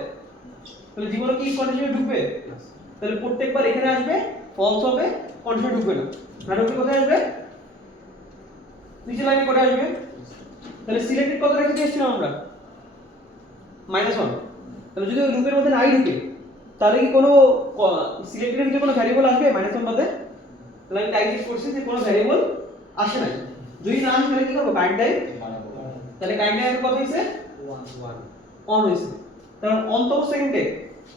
তাহলে জীবনে কি কন্ডিশনে ঢুকবে, তাহলে প্রত্যেকবার এখানে আসবে ফলস হবে, কন্ডিশনে ঢুকবে না। না ঢুকলে কোথায় আসবে, নিচে লাইনে কোথায় আসবে। তাহলে সিলেক্টেড কত রেখে দিয়েছিলাম আমরা, -1। তাহলে যদি ওই লুপের মধ্যে নাই ঢুকে তাহলে কি কোনো সিলেক্টেডের ভিতরে কোনো ভ্যারিয়েবল আসবে -1 বাদে, তাহলে আমি টাইপ করছি যে কোনো ভ্যারিয়েবল আসে না। যদি না আসে তাহলে কি করব, কারেন্ট টাইম, তাহলে কারেন্ট টাইম কত হইছে, 1 অন হইছে। তাহলে অনতম সেকেন্ডে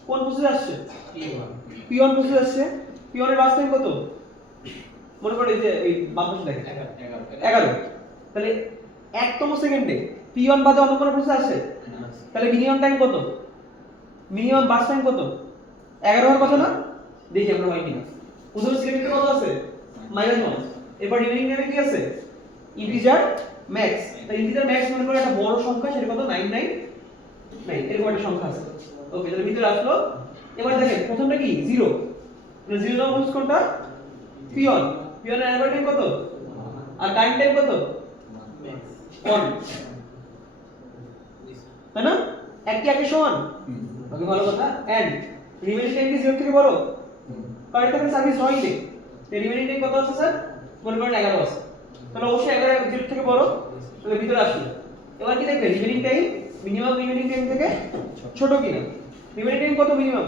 কোন প্রসেস আসছে, P1 P1 প্রসেস আসছে। P1 এর বাস টাইম কত, মনে করে যে এই বাম পাশে দেখেন 11। তাহলে একতম সেকেন্ডে P1 বাদে অন্য কোনো প্রসেস আসছে, তাহলে মিনিমাম টাইম কত, মিনিমাম বাস টাইম কত 11 হওয়ার কথা না দেখি আমরা হয় কিনা প্রথমে সিলেক্টেড কত আছে -1 এবার রিমেইনিং টাইমে কি আছে ইন্টিজার ম্যাক্স তাই ইন্টিজার ম্যাক্স মানে করে একটা বড় সংখ্যা সেটা কত 999 এরকম একটা সংখ্যা আছে ওকে তাহলে ভিতরে আসলো এবার দেখেন প্রথমটা কি 0 মানে 0 নম্বর কোনটা পিওন পিওনের অ্যানুয়াল টাইম কত আর কারেন্ট টাইম কত 1 তাই না একই একই সমান ওকে ভালো কথা এন্ড রিমেইনিং টাইম কি 0 থেকে বড় কারেন্ট টাইম সার্ভিস হয়নি এই রিমেইনিং টাইম কত আছে স্যার মনে করেন 11 আছে তাহলে অবশ্যই 11 0 থেকে বড় তাহলে ভিতরে আসলো এবার কি দেখবেন remaining time minimum remaining time থেকে ছোট কিনা রিমেইনিং টাইম কত মিনিমাম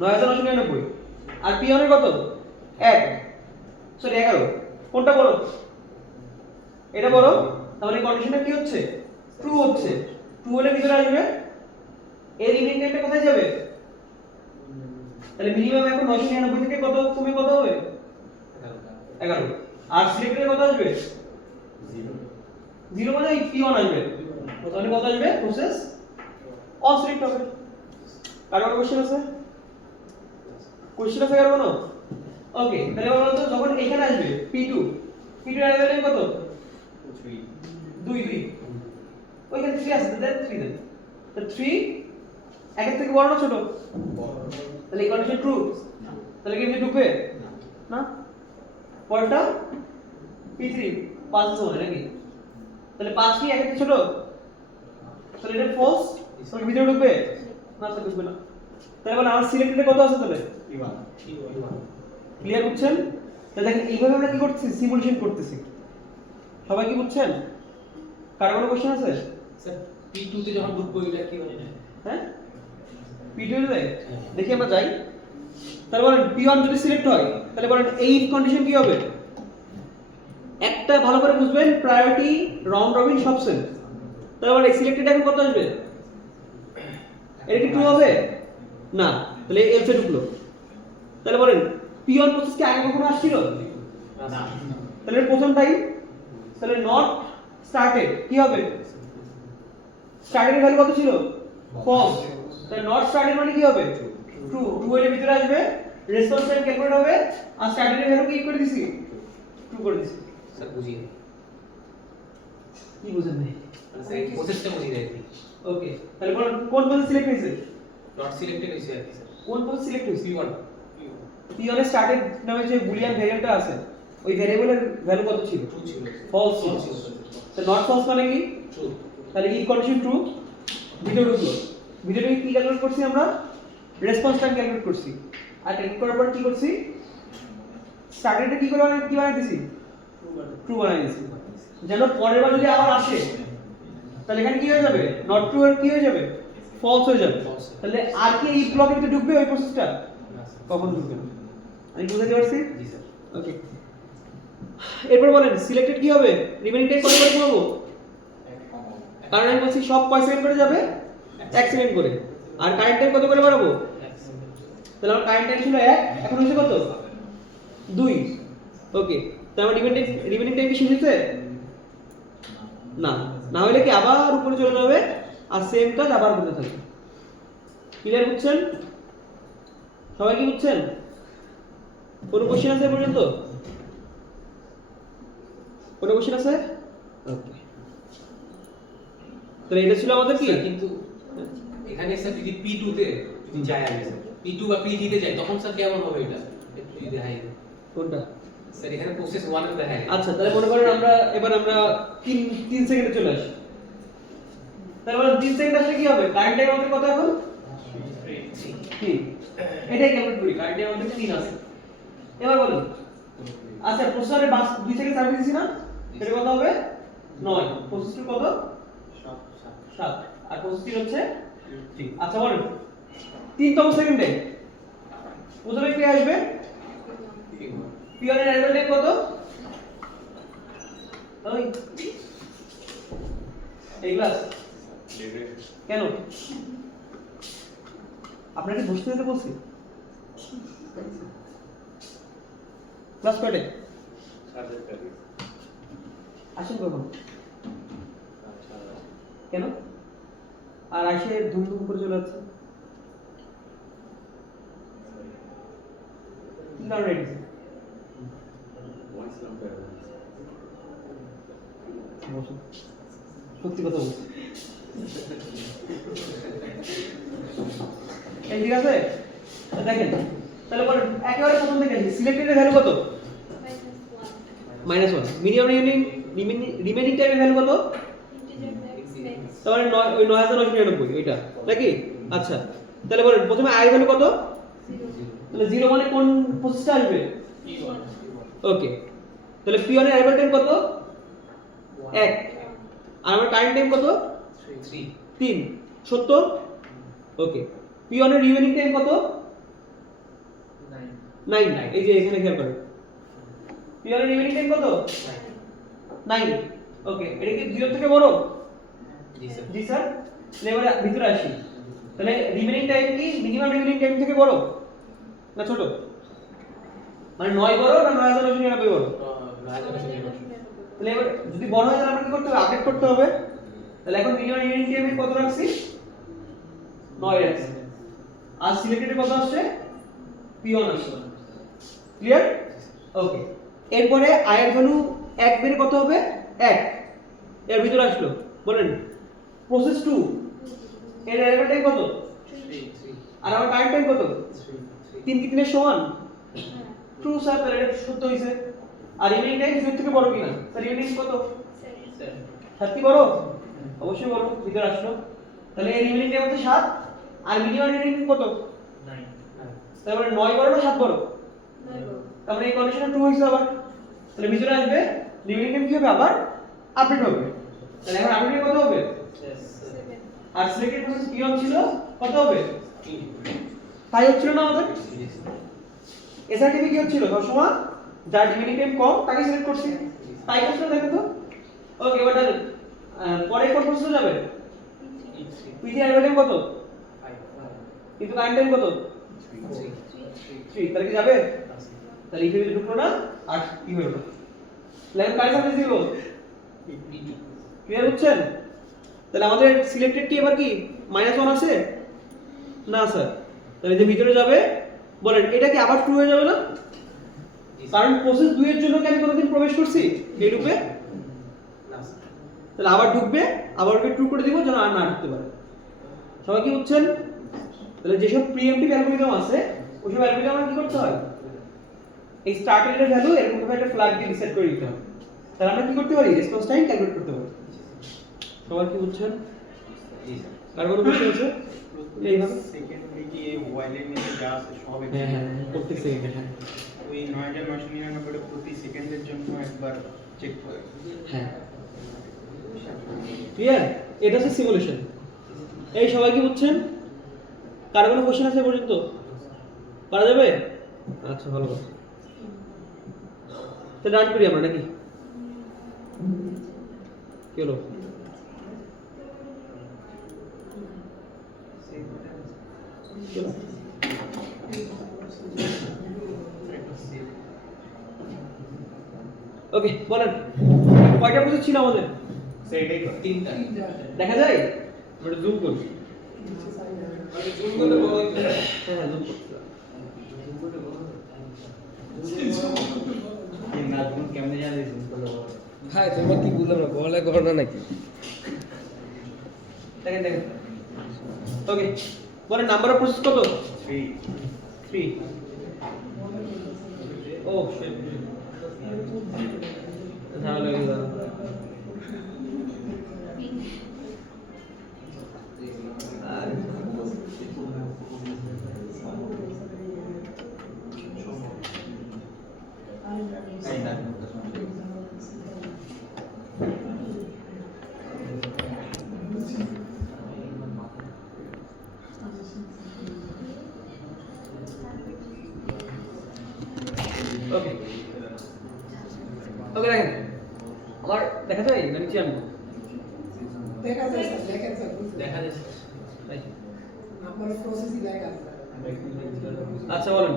9999 আর পিওনের কত 1 সরি 11 কোনটা বড় এটা বড় তাহলে কন্ডিশনটা কি হচ্ছে ট্রু হচ্ছে ট্রু হলে ভিতরে আসবে এর রিমেইনিং টাইমটা কোথায় যাবে তাহলে মিনিমাম এখন 999 থেকে কত কমে কত হবে 11 আর সিলেক্টেড কত আসবে 0 মানে এই পিওন আসবে তাহলে কত আসবে প্রসেস অন সিলেক্ট হবে আর কোনো কোশ্চেন আছে কোশ্চেন আছে কারো কোনো ওকে তাহলে এবার বলতো যখন এখানে আসবে P2 P2 এর ভ্যালু কত 2 ওইখানে 3 আছে দেন 3 দেন তো 3 একের থেকে বড় না ছোট তাহলে এই কন্ডিশন ট্রু তাহলে কি ঢুকবে না পরেরটা P3 5 আছে নাকি তাহলে 5 কি একের থেকে ছোট তাহলে এটা ফলস তাহলে ভিতরে ঢুকবে না স্যার ঢুকবে না তাহলে বলে আমার সিলেক্টেডে কত আছে তাহলে ক্লিয়ার বুঝছেন তাহলে দেখেন এইভাবে আমরা কি করতেছি সিমুলেশন করতেছি সবাই কি বুঝছেন কার কোনো কোশ্চেন আছে স্যার P2 তে যখন ঢুকবো এটা কি হবে হ্যাঁ P2 তে দেখি আমরা যাই তাহলে বলেন P1 যদি সিলেক্ট হয় তাহলে বলেন এই কন্ডিশন কি হবে একটা ভালো করে বুঝবেন প্রায়োরিটি রাউন্ড রবিন সব সেম তাহলে বলেন সিলেক্টেড এখন কত আসবে এটা কি ট্রু হবে না তাহলে এলসে ঢুকলো তাহলে বলেন P1 প্রসেস কি আগে কখনো আসছিল না তাহলে প্রথম টাইম তাহলে নট স্টার্টেড কি হবে স্টার্টেড ভ্যালু কত ছিল ফলস তাহলে নট স্টার্টেড মানে কি হবে ট্রু ট্রু এর ভিতরে আসবে রেসপন্স টাইম ক্যালকুলেট হবে আর স্টার্টেড ভ্যালু কি করে দিছি ট্রু করে দিছি স্যার বুঝিয়ে কি বুঝেন নাই স্যার এই প্রসেসটা বুঝিয়ে দেয় ওকে তাহলে বলুন কোন পজিশন সিলেক্ট হয়েছে নট সিলেক্টেড হইছে আর কি স্যার কোন পজিশন সিলেক্ট হয়েছে P1 P1 এর স্টার্টেড নামে যে বুলিয়ান ভ্যারিয়েবলটা আছে ওই ভ্যারিয়েবলের ভ্যালু কত ছিল ট্রু ছিল ফলস ছিল তো নট ফলস মানে কি ট্রু তাহলে ইফ কন্ডিশন ট্রু ভিডিও ঢুকলো ভিডিওটাকে কি ক্যালকুলেট করছি আমরা রেসপন্স টাইম ক্যালকুলেট করছি আর ক্যালকুলেট করার পর কি করছি স্টার্টেডে কি করে কি বানাই দিছি ট্রু বানাই দিছি যেন পরের বার যদি আবার আসে তাহলে এখানে কি হয়ে যাবে নট ট্রু এর কি হয়ে যাবে ফলস হয়ে যাবে False। তাহলে আর কি এই ব্লকের ভিতরে ঢুকবে ওই প্রসেসটা কখন ঢুকবে না আমি বুঝাতে পারছি জি স্যার ওকে এরপর বলেন সিলেক্টেড কি হবে রিমেইনিং টাইম কত করে করব কারণ আমি বলছি সব কয় সেকেন্ড করে যাবে 1 সেকেন্ড করে আর কারেন্ট টাইম কত করে বাড়াবো তাহলে আমার কারেন্ট টাইম ছিল 1 এখন হয়েছে কত 2 ওকে তাহলে রিমেইনিং টাইম কি শেষ হয়েছে না না হলে কি আবার উপরে চলে যাবে আর সেম কাজ আবার করতে থাকবে ক্লিয়ার বুঝছেন সবাই কি বুঝছেন কোনো কোশ্চেন আছে এ পর্যন্ত কোনো কোশ্চেন আছে ওকে তাহলে এটা ছিল আমাদের কি স্যার, কিন্তু এখানে স্যার যদি P2 তে যদি যায় আমি স্যার P2 বা P3 তে যাই তখন স্যার কেমন হবে এটা একটু যদি দেখাই দেন। কোনটা স্যার এখানে প্রসেস 1 এ দেখায় আচ্ছা তাহলে মনে করেন আমরা 3 সেকেন্ডে চলে আসি তাহলে বলেন 3 সেকেন্ড আসলে কি হবে কারেন্ট টাইম আমাদের কত এখন 3 এটাই ক্যালকুলেট করি কারেন্ট টাইম আমাদের 3 আছে এবার বলুন আচ্ছা প্রসেসরে 2 সেকেন্ড সার্ভিস দিছি না এটা কত হবে 9 প্রসেসর কত 7 আর প্রসেসর হচ্ছে 3 আচ্ছা বলেন 3তম সেকেন্ডে প্রথমে কি আসবে পিওর এর অ্যানুয়াল টাইম কত ওই এই ক্লাস কেন আপনাকে বসতে দিতে বলছি ক্লাস কয়টায় আসেন কখন কেন আর আসে ধুমধুম করে চলে যাচ্ছে দাঁড়ান রেডি বসুন সত্যি কথা বলছি এই ঠিক আছে তো দেখেন তাহলে বলেন একেবারে প্রথম থেকে সিলেক্টেড ভ্যালু কত -1 মিনিমাম রিমেইনিং টাইমের ভ্যালু কত তাহলে ওই 9999 এটা নাকি আচ্ছা তাহলে বলেন প্রথমে আই ভ্যালু কত তাহলে 0 মানে কোন প্রসেসটা আসবে ওকে তাহলে p1 এর অ্যারাইভাল টাইম কত 1 আর আমার কারেন্ট টাইম কত 3 সত্য ওকে p1 এর রিমেইনিং টাইম কত 9 এই যে এখানে খেয়াল করুন p1 এর রিমেইনিং টাইম কত 9 ওকে এটা কি 0 থেকে বড় জি স্যার এবারে ভিতরে আসি তাহলে রিমেইনিং টাইম কি মিনিমাম রিমেইনিং টাইম থেকে বড় না ছোট মানে 9 বড় না 9999 বড় তাহলে এবার যদি বড় হয় তাহলে আমরা কি করতে হবে আপডেট করতে হবে তাহলে এখন মিনিমাম রিমেইনিং টাইম কত রাখছি 9 রাখছি আর সিলেক্টেড কত আসছে p1 আসছে ক্লিয়ার ওকে এরপরে i এর ভ্যালু 1 বের কত হবে 1 এর ভিতরে আসলো বলেন প্রসেস 2 এর অ্যারাইভাল টাইম কত 3 আর আমার কারেন্ট টাইম কত 3 কি 3 এর সমান ট্রু স্যার তাহলে এটা সত্য হইছে আর রিমেইনিং টাইম 0 থেকে বড় কিনা স্যার রিমেইনিং কত 7 বড় অবশ্যই বড় ভিতরে আসলো তাহলে এর রিমেইনিং টাইম হচ্ছে 7 আর মিনিমাম রিমেইনিং কত 9 তাহলে 9 বড় না 7 বড় 9 বড় তাহলে এই কন্ডিশনটা ট্রু হইছে আবার তাহলে ভিতরে আসবে রিমেইনিং টাইম কি হবে আবার আপডেট হবে তাহলে এখন আপডেট কত হবে আর সিলেক্টেড প্রসেস p1 ছিল কত হবে তাই হচ্ছিল না আমাদের এসআরটিপি কি হচ্ছিল সবসময় যার রিমেইনিং টাইম কম তাকে সিলেক্ট করছি তাই হচ্ছিল দেখো তো ওকে এবার পরে কোন প্রসেসে যাবে p3 এর টাইম কত 5 কিন্তু কারেন্ট টাইম কত 3 তাহলে কি যাবে তাহলে এই ভিতরে ঢুকলো না আর কি হলো না লাইন কারেন্ট সাথে জিরো ক্লিয়ার হচ্ছেন তাহলে আমাদের সিলেক্টেড কি এবার কি -1 আছে না স্যার তাহলে যে ভিতরে যাবে বলেন এটা কি আবার ট্রু হয়ে যাবে না কারণ প্রসেস 2 এর জন্য কি আমি কোনোদিন প্রবেশ করছি এই লুপে না তাহলে আবার ঢুকবে আবার ওকে ট্রু করে দিব যেন আর না ঢুকতে পারে সবাই কি বুঝছেন তাহলে যেসব প্রিএমপ্টিভ অ্যালগরিদম আছে ওইসব অ্যালগরিদম আমরা কি করতে হয় এই স্টার্টের ভ্যালু এরকম ভাবে একটা ফ্ল্যাগ দিয়ে রিসেট করে দিতে হবে তাহলে আমরা কি করতে পারি রেসপন্স টাইম ক্যালকুলেট করতে পারি সবাই কি বুঝছেন জি স্যার কার কোনো প্রশ্ন আছে এইভাবে সেকেন্ডলি কি এই ওয়াইলের নিচে যা আছে সব হ্যাঁ প্রত্যেক সেকেন্ডে হ্যাঁ ওই 9999 প্রতি সেকেন্ডের জন্য একবার চেক করে হ্যাঁ ক্লিয়ার এটা হচ্ছে সিমুলেশন এই সবাই কি বুঝছেন কার কোনো কোশ্চেন আছে পর্যন্ত পারা যাবে আচ্ছা ভালো কথা তো ডান করি আমরা নাকি কি হলো ওকে বলেন কয়টা প্রসেস ছিল আমাদের সেটাই করে 3টা দেখা যায় আমরা জুম করি জুম করলে বড় হইছে হ্যাঁ জুম করতে এই নাজমুল কেমনে জানে জুম করলে ভাই তোমরা কি বুঝলাম না পড়ালেখা করো না নাকি দেখেন দেখেন ওকে বলেন নাম্বার অফ প্রসেস কত 3 ও শিট ঝামেলা হয়ে গেল ওকে ওকে দেখেন আমার দেখা যায় না নিচে আনবো দেখা যায় স্যার দেখেন স্যার দেখা যাচ্ছে তাই আপনার প্রসেসই দেখা আছে আচ্ছা বলেন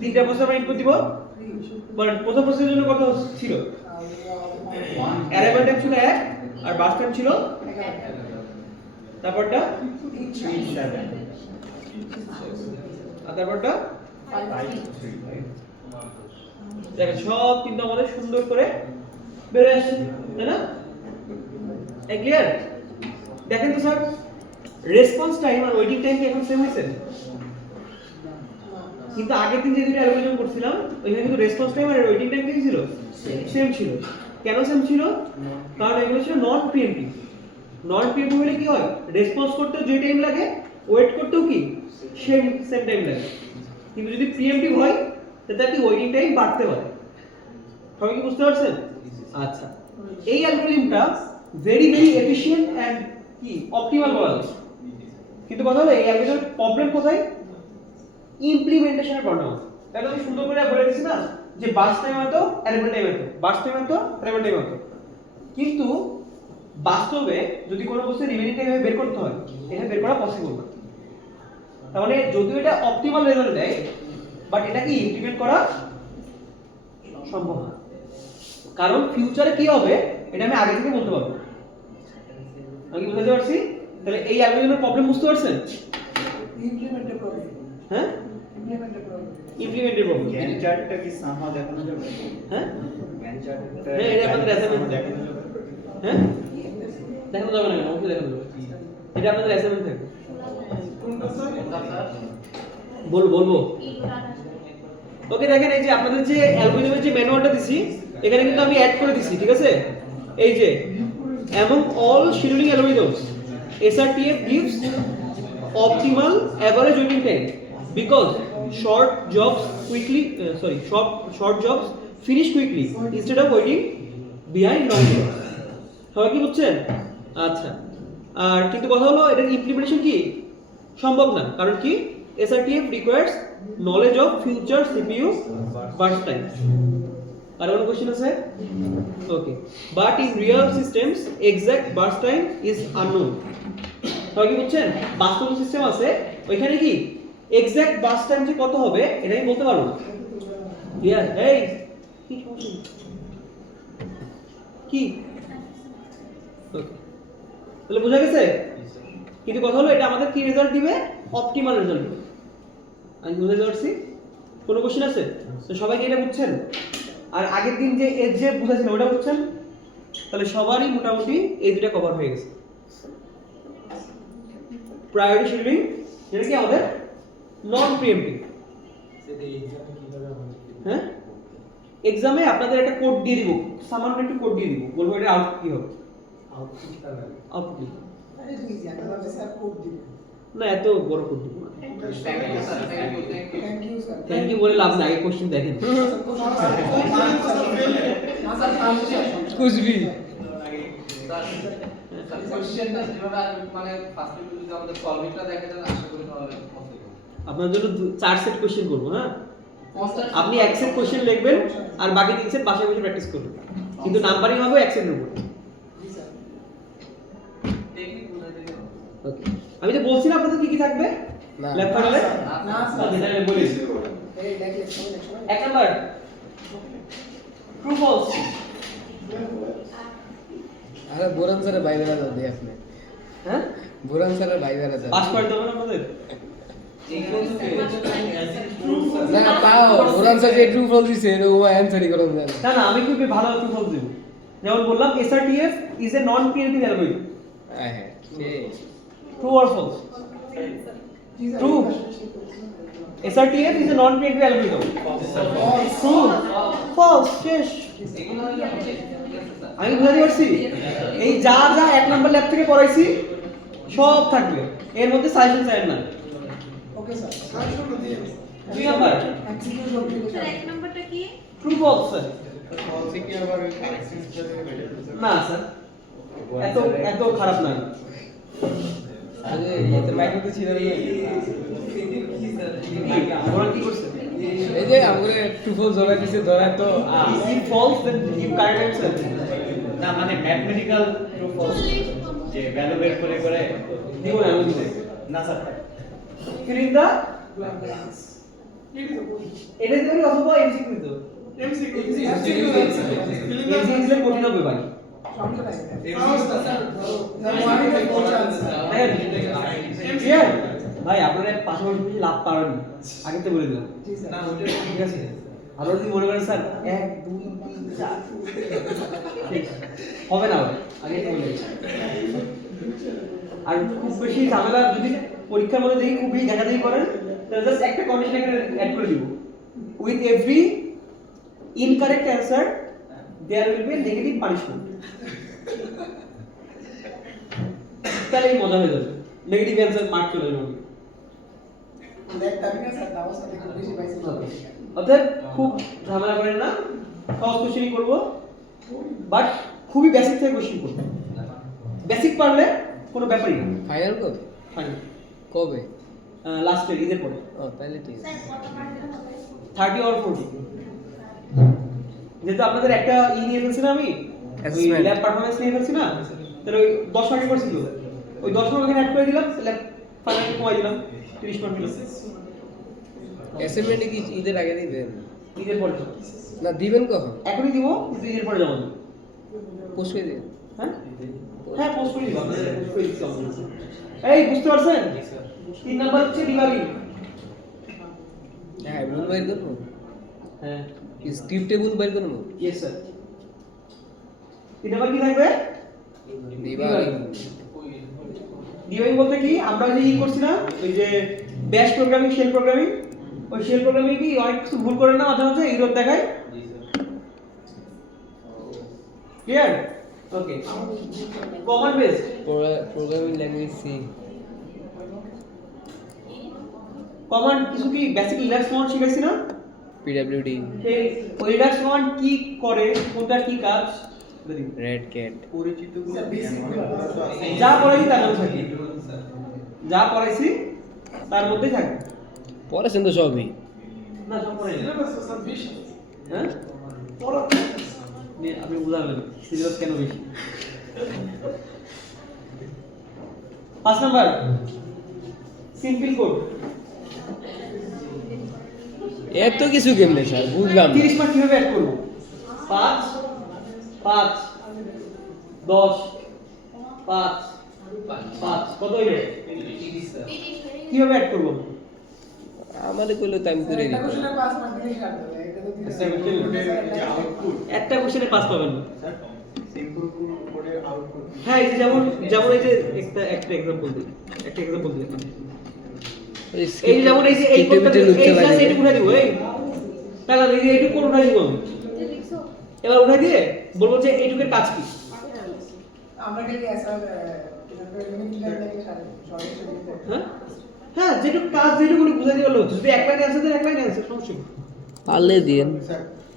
তিনটা প্রসেস আমরা ইনপুট দিব বলেন প্রথম প্রসেসের জন্য কত ছিল অ্যারাইভাল টাইম ছিল 1 আর বাস টাইম ছিল তারপরটা আর তারপরটা দেখেন সব কিন্তু আমাদের সুন্দর করে বেড়ে আসছে, তাই না? ক্লিয়ার? দেখেন তো স্যার, রেসপন্স টাইম আর ওয়েটিং টাইম কি এখন সেম হয়েছে? কিন্তু আগের দিন যে দুটো অ্যালগরিদম করছিলাম ওইখানে কিন্তু রেসপন্স টাইম আর ওয়েটিং টাইম কি ছিল? সেম ছিল। কেন সেম ছিল? কারণ এগুলো ছিল নন প্রিএমপ্টিভ। নন প্রিএমপ্টিভ হলে কি হয়? রেসপন্স করতেও যে টাইম লাগে, ওয়েট করতেও কি সেম টাইম লাগে। কিন্তু যদি প্রিএমপ্টিভ হয় তাহলে কি ওয়েটিং টাইম বাড়তে পারে। সবাই কি বুঝতে পারছেন? আচ্ছা, এই অ্যালগরিদমটা ভেরি এফিশিয়েন্ট এন্ড কি অপটিমাল বলা যায়। কিন্তু কথা হলো এই অ্যালগরিদমের প্রবলেম কোথায়? ইমপ্লিমেন্টেশনের প্রবলেম আছে। তাহলে আমি সুন্দর করে বলে দিছি না যে বার্স্ট টাইম এত, অ্যারেবল টাইম এত, বার্স্ট টাইম এত, অ্যারেবল টাইম এত। কিন্তু বাস্তবে যদি কোনো বস্তু রিমেইনিং টাইম বের করতে হয়, এটা বের করা পসিবল না। তার মানে যদিও এটা অপটিমাল রেজাল্ট দেয়, বাট এটা কি ইমপ্লিমেন্ট করা সম্ভব না। কারণ ফিউচারে কি হবে এটা আমি আগে থেকে বলতে পারবো। আমি কি বুঝতে পারছি? তাহলে এই অ্যালগরিদমের প্রবলেম বুঝতে পারছেন? ইমপ্লিমেন্টের প্রবলেম, হ্যাঁ, ইমপ্লিমেন্টের প্রবলেম। ইমপ্লিমেন্টের প্রবলেম। গ্যান চার্টটা কি সামহাও দেখানো যাবে? হ্যাঁ গ্যান চার্টটা হ্যাঁ, এটা আমাদের অ্যাসাইনমেন্ট দেখানো যাবে। হ্যাঁ, দেখানো যাবে না কেন? অবশ্যই দেখানো যাবে। এটা আপনাদের অ্যাসাইনমেন্ট থাকবে। বলবো। ওকে, দেখেন এই যে আপনাদের যে অ্যালগরিদমের যে ম্যানুয়ালটা দিছি এখানে কিন্তু আমি অ্যাড করে দিছি, ঠিক আছে? এই যে among all scheduling algorithms SRTF gives optimal average waiting time because short jobs finish quickly instead of waiting behind long jobs. সবাই কি বুঝছেন? আচ্ছা, আর কিন্তু কথা হলো এটার ইমপ্লিমেন্টেশন কি সম্ভব না। কারণ কি? SRTF requires knowledge of future CPU burst time. আর কোনো কোশ্চেন আছে? Okay, but in real systems exact burst time is unknown. সবাই কি বুঝছেন? বাস্তব সিস্টেম আছে ওইখানে কি এক্সাক্ট বার্স্ট টাইম যে কত হবে এটা আমি বলতে পারবো না। ক্লিয়ার? এই কি ওকে, তাহলে বোঝা গেছে? কিন্তু কথা হলো এটা আমাদের কি রেজাল্ট দিবে? অপটিমাল রেজাল্ট দিবে। আমি বুঝতে পারছি? কোনো কোশ্চেন আছে? তো সবাই কি এটা বুঝছেন? আর আগের দিন যে এর যে বুঝাছিল ওটা বুঝছেন? তাহলে সবারই মোটামুটি এই দুটো কভার হয়ে গেছে। প্রায়োরিটি শিডিউলিং যেটা কি আমাদের নন প্রিএমপ্টিভ। হ্যাঁ, এক্সামে আপনাদের একটা কোড দিয়ে দিব, সামান্য একটু কোড দিয়ে দিব, বলবো এটা আউটপুট কি হবে। আউটপুট আরে তুই জানো না স্যার কোড দিবেন। না, এত বড় কোড দিব না। Thank you sir. Thank you বলে লাভ নাই, আগে কোশ্চেন দেখেন। कुछ भी কোশ্চেনটা যেভাবে মানে ফার্স্ট যদি আমাদের সলভিংটা দেখে দেন আশা করি তাহলে পসিবল। আপনার জন্য 4 সেট কোশ্চেন করব। হ্যাঁ, আপনি এক সেট কোশ্চেন লিখবেন আর বাকি 3 সেট বাসায় বসে প্র্যাকটিস করবেন, কিন্তু নাম্বারিং হবে এক সেটের উপর। টেকনিক বুঝাই দিই। ওকে, আমি যে বলছি না আপনাদের কি কি থাকবে না। লেফট প্যানেলে? না স্যার, যেটা আমি বলি, এই দেখলে শুনুন। এক নাম্বার ট্রু ফলস। अरे बोरन सर भाई बेरा जाते हैं अपने হ্যাঁ, बोरन सर भाई बेरा जाते পাস করতে হবে না আপনাদের? ना पाओ बोरन सर जे ट्रू फॉल्स दिसे तो वो आंसर ही करन जाना না না, আমি খুব ভালো ট্রু ফলস দেব। যেমন বললাম SRTF is a non preemptive algorithm. है true or false? True. SRTF is a non-preemptive algorithm. True. False. শেষ। আমি বুঝাতে পারছি? এই যা যা এক নাম্বার ল্যাব থেকে পড়াইছি সব থাকবে এর মধ্যে, সাজেশন চাই না। Okay sir. 2 number execution sir এক নাম্বারটা কি? True false sir. ফলসে কি আবার কারেকশন হিসেবে বেটার? না স্যার, এত খারাপ না। अरे ये तो माइक्रो तो छिड़ा नहीं ওরা কি করছে? এই যে আমারে ট্রু ফলস ধরা দিছে ধরা তো if false then give correct answer. না মানে ম্যাথমেটিক্যাল ট্রু ফলস যে ভ্যালু বের করে করে দিব না, আমি দিব না স্যার। fill in the এটা দিবি অথবা এমসিকিউ দিতে হবে। এমসিকিউ দিলে কঠিন হবে ভাই। সামনে নাই। Sir one is four chance. Clear? ভাই আপনারা পাশাপাশি বেশি লাভ পাবেন না, আগে তো বলে দিলাম। না ওইটা ঠিক আছে, আর যদি মনে করেন স্যার 1 2 3 4 ঠিক হবে না ভাই, আগে তো বলে দিলাম। আর খুব বেশি ঝামেলা যদি পরীক্ষার মধ্যে দেখি খুব বেশি দেখাদেখি করেন, তাহলে জাস্ট একটা কন্ডিশন এখানে অ্যাড করে দিব, with every incorrect answer there will be negative punishment. তাহলে মজা হয়ে যাবে, নেগেটিভ অ্যান্সার মার্ক চলে যাবে। অতএব খুব ঝামেলা করেন না, সহজ কোশ্চেনই করব, বাট খুবই বেসিক থেকে কোশ্চেন করব। বেসিক পারলে কোনো ব্যাপারই না। ফাইনাল কবে? ফাইনাল কবে? লাস্টের ঈদের পরে ও তাহলে ঠিক আছে। 30 or 40। যেহেতু আপনাদের একটা নিয়ে ফেলছি না আমি, Assessment. ল্যাব পারফরম্যান্স নিয়ে ফেলছি না, তাহলে ওই 10 মার্কের কোর্স ছিল, ওই 10 মার্ক এখানে অ্যাড করে দিলাম, ল্যাব ফাইনাল কমাই দিলাম 30 মার্ক দিলাম। অ্যাসাইনমেন্ট কি ঈদের আগে দিবেন? ঈদের পরে না দিবেন কখন? এখনই দিব, কিন্তু ঈদের পরে জমা দেব। পোস্ট করে দিবেন। হ্যাঁ হ্যাঁ, পোস্ট করে দিব, আপনাদের পোস্ট করে দিচ্ছি আমাদের। এই বুঝতে পারছেন? 3 নাম্বার হচ্ছে ডিবাগিং। হ্যাঁ ভুল বাইর করবো, হ্যাঁ স্ক্রিপ্টে ভুল বাইর করবো। Yes sir. 3 নাম্বার কি থাকবে? ডিবাগিং। ডিবাগিং বলতে কি, আমরা যে করছি না, ওই যে ব্যাশ প্রোগ্রামিং, শেল প্রোগ্রামিং, ওই শেল প্রোগ্রামিং কি অনেক কিছু ভুল করে না, মাঝে মাঝে এরর দেখায়। Clear? Okay, common base programming language C. Common কিছু কি বেসিক লিনাক্স কমান্ড শিখাইছি না, পিডব্লিউডি, সেই ওই লিনাক্স কমান্ড কি করে, কোনটা কি কাজ, রেড ক্যাট। পরিচিত যা পড়াইছি তার মধ্যে থাকে, যা পড়াইছি তার মধ্যেই থাকে। পড়াছেন তো সবই। না সব পড়াই না। হ্যাঁ আপনি বুঝাবেন সিলেবাস কেন বেশি। 5 নাম্বার সিম্পল কোড। এত কিছু কেমনে স্যার বুঝলাম না। 30 মার্ক কিভাবে অ্যাড করব? 5 5 10 5 5 কত হইলো? 30 স্যার। কিভাবে অ্যাড করব? আমাদের কইলো টাইম করে দিই। একটা কোশ্চেনে 5 পাবেন না। সিম্পল কোডের আউটপুট হ্যাঁ, এই যে যেমন এই যে একটা এক্সাম্পল দিই, এই যেমন এই যে এই কোডটা এই ক্লাস এইটুকু উঠাই দিব, এই তাহলে এই যে এইটুকু কোড উঠাই দিব আমি। এবার উঠাই দিয়ে বলবো যে এইটুকের কাজ কি। আমরা কি স্যার হ্যাঁ হ্যাঁ, যেটুকু কাজ যেটুকু বুঝাই দিলে হলো। যদি এক লাইনে অ্যান্সার দেন, এক লাইনে অ্যান্সার, সমস্যা নেই। পারলে দিন।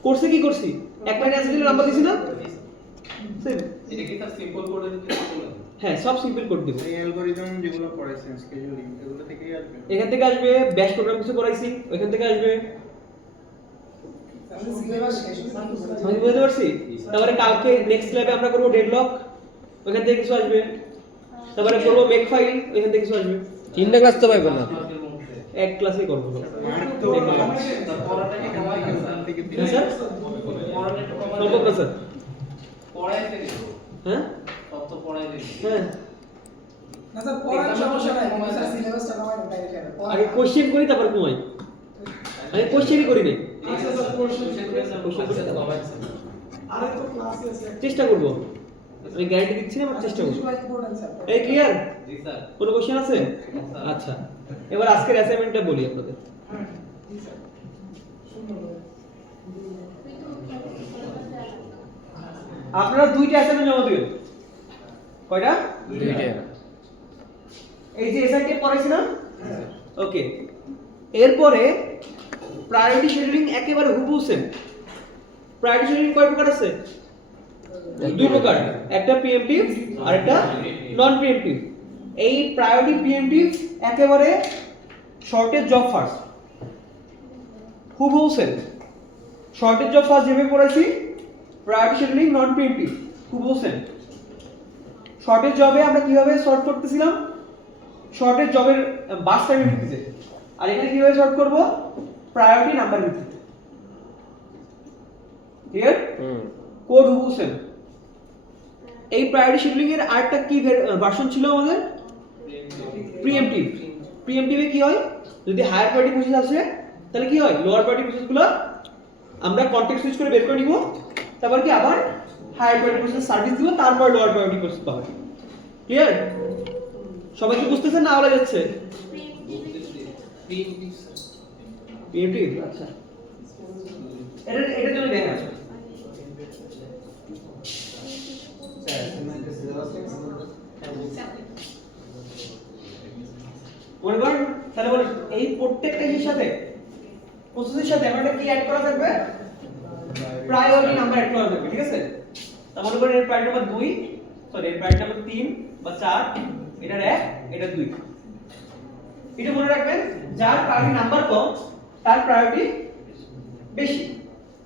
কোর্সে কি করছি, এক লাইনে অ্যান্সার দিলে নাম্বার দিছি না, সেম। এটা কি তার সিম্পল কোডের কিছু বললেন? হ্যাঁ, সব সিম্পল কোড দিব। এই অ্যালগরিদম যেগুলো পড়াইছেন স্কেজুলিং এগুলো থেকেই আসবে। এখান থেকে আসবে, ব্যাশ প্রোগ্রাম কিছু করাইছি ওইখান থেকে আসবে। আমি বুঝতে পারছি। তারপরে কালকে নেক্সট ল্যাবে আমরা করব ডেডলক, ওইখান থেকে কিছু আসবে। তারপরে করব মেক ফাইল, ওইখান থেকে কিছু আসবে। 3টা ক্লাস তো পাইবেন না। মার্কের মধ্যে এক ক্লাসে করব। মার্ক তো পড়াটা কি কমাই না স্যার? থেকে হ্যাঁ স্যার, পড়াটা একটু কমাই সম্ভব না স্যার। পড়াইতে কি? হ্যাঁ সব তো পড়াইতে কি? হ্যাঁ, না স্যার পড়ার সমস্যা নাই, কিন্তু স্যার সিলেবাসটা কমাই না তাই কেন? আগে কোশ্চেন করি তারপর ঘুমাই। আমি কোশ্চেনই করি না, আচ্ছা স্যার কোশ্চেন করে স্যার কোশ্চেন কমাই স্যার। আরে তো ক্লাসে আছে চেষ্টা করব। আমি গ্যারান্টি দিচ্ছি না, বাট চেষ্টা করব। Important sir. এই ক্লিয়ার? জি স্যার। কোনো কোশ্চেন আছে? আচ্ছা, এবার আজকের অ্যাসাইনমেন্টটা বলি আপনাদের। জি স্যার সুন্দর। আপনারা 2টা অ্যাসাইনমেন্ট জমা দিবেন। কয়টা? 2টা। এই যে এসআইটি পড়াইছি না, ওকে। এরপরে প্রায়োরিটি শিডিউলিং একেবারে হুবহু সেম। প্রায়োরিটি শিডিউলিং কয় প্রকার আছে? 2 প্রকার, একটা প্রিএমপ্টিভ আর একটা নন প্রিএমপ্টিভ। এই প্রায়োরিটি প্রিএমপ্টিভ একেবারে শর্টেজ জব ফার্স্ট, হুবহু সেম। শর্টেজ জব ফার্স্ট যেভাবে পড়াইছি, প্রায়োরিটি শিডিউলিং নন প্রিএমপ্টিভ হুবহু সেম। শর্টেজ জবে আমরা কিভাবে সর্ট করতেছিলাম, শর্টেজ জবের বাস টাইমের ভিত্তিতে, আর এখানে কিভাবে সর্ট করব, প্রায়োরিটি নাম্বার ভিত্তিতে। ক্লিয়ার? কোড হুবহু সেম। এই প্রায়োরিটি শিডিউলিং এর আরেকটা কি ভার্সন ছিল আমাদের? প্রিএমপ্টিভ। প্রিএমটিভে কি হয়, যদি হায়ার প্রায়োরিটি প্রসেস আসে তাহলে কি হয়, লোয়ার প্রায়োরিটি প্রসেসগুলো আমরা কনটেক্সট সুইচ করে বের করে নিব, তারপর কি আবার হায়ার প্রায়োরিটি প্রসেস সার্ভিস দিব, তারপর লোয়ার প্রায়োরিটি প্রসেস পাবে। ক্লিয়ার? সবাই কি বুঝতেছেন না আওলা যাচ্ছে? প্রিএমটিভ আচ্ছা, এটা জন্য দেখা আছে মনে করেন, তাহলে বলেন এই প্রত্যেকটা এর সাথে প্রসেসের সাথে আমরা কি অ্যাড করা থাকবে, প্রায়োরিটি নাম্বার অ্যাড করা থাকবে, ঠিক আছে? তার মনে করেন এর প্রায়োরিটি নাম্বার 2, সরি এর প্রায়োরিটি নাম্বার 3 বা 4, এটার 1, এটা 2। এটা মনে রাখবেন, যার প্রায়োরিটি নাম্বার কম তার প্রায়োরিটি বেশি।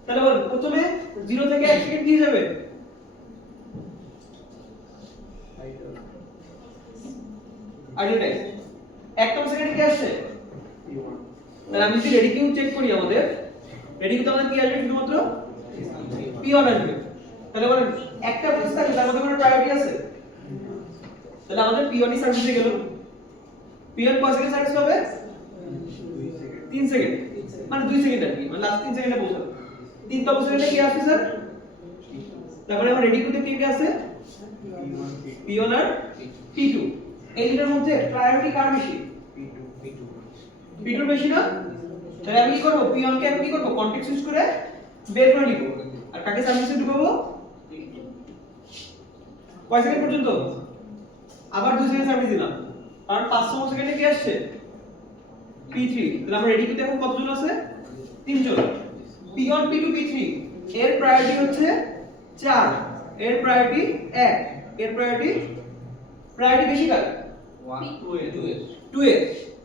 তাহলে বলেন প্রথমে 0 থেকে 1 সেকেন্ড কি যাবে, আইডিয়াটাই 1 সেকেন্ডে কি আসছে, তাহলে আমি যদি রেডি কিউ চেক করি, আমাদের রেডি কিউতে আমাদের কি আসবে, শুধুমাত্র P1 আসবে। তাহলে বলেন একটা প্রসেস থাকে তার মধ্যে কোনো প্রায়োরিটি আছে, তাহলে আমাদের P1 ই সার্ভিসে গেল। P1 কয় সেকেন্ড সার্ভিস পাবে, 3 সেকেন্ড, মানে 2 সেকেন্ড আর কি, মানে লাস্ট 3 সেকেন্ডে পৌঁছাবে। 3তম সেকেন্ডে কি আসছে স্যার, তারপরে আমার রেডি কিউতে কি আছে, P1 আর P2। এই দুটোর মধ্যে প্রায়োরিটি কার বেশি, P2 বেশি না? তাহলে আমি কি করব, P1 কে আমি কি করব, কনটেক্সট সুইচ করে বের করে নিব, আর কাকে সার্ভিসে ঢুকাবো, কয় সেকেন্ড পর্যন্ত, আবার 2 সেকেন্ড সার্ভিস দিলাম, কারণ 500 সেকেন্ডে কি আসছে, P3। তাহলে আমরা রেডি কিউতে এখন কতজন আছে, 3 জন। P1 P2 P3 এর প্রায়োরিটি হচ্ছে 4, এর প্রায়োরিটি 1, এর প্রায়োরিটি বেশি কার, 2 এর।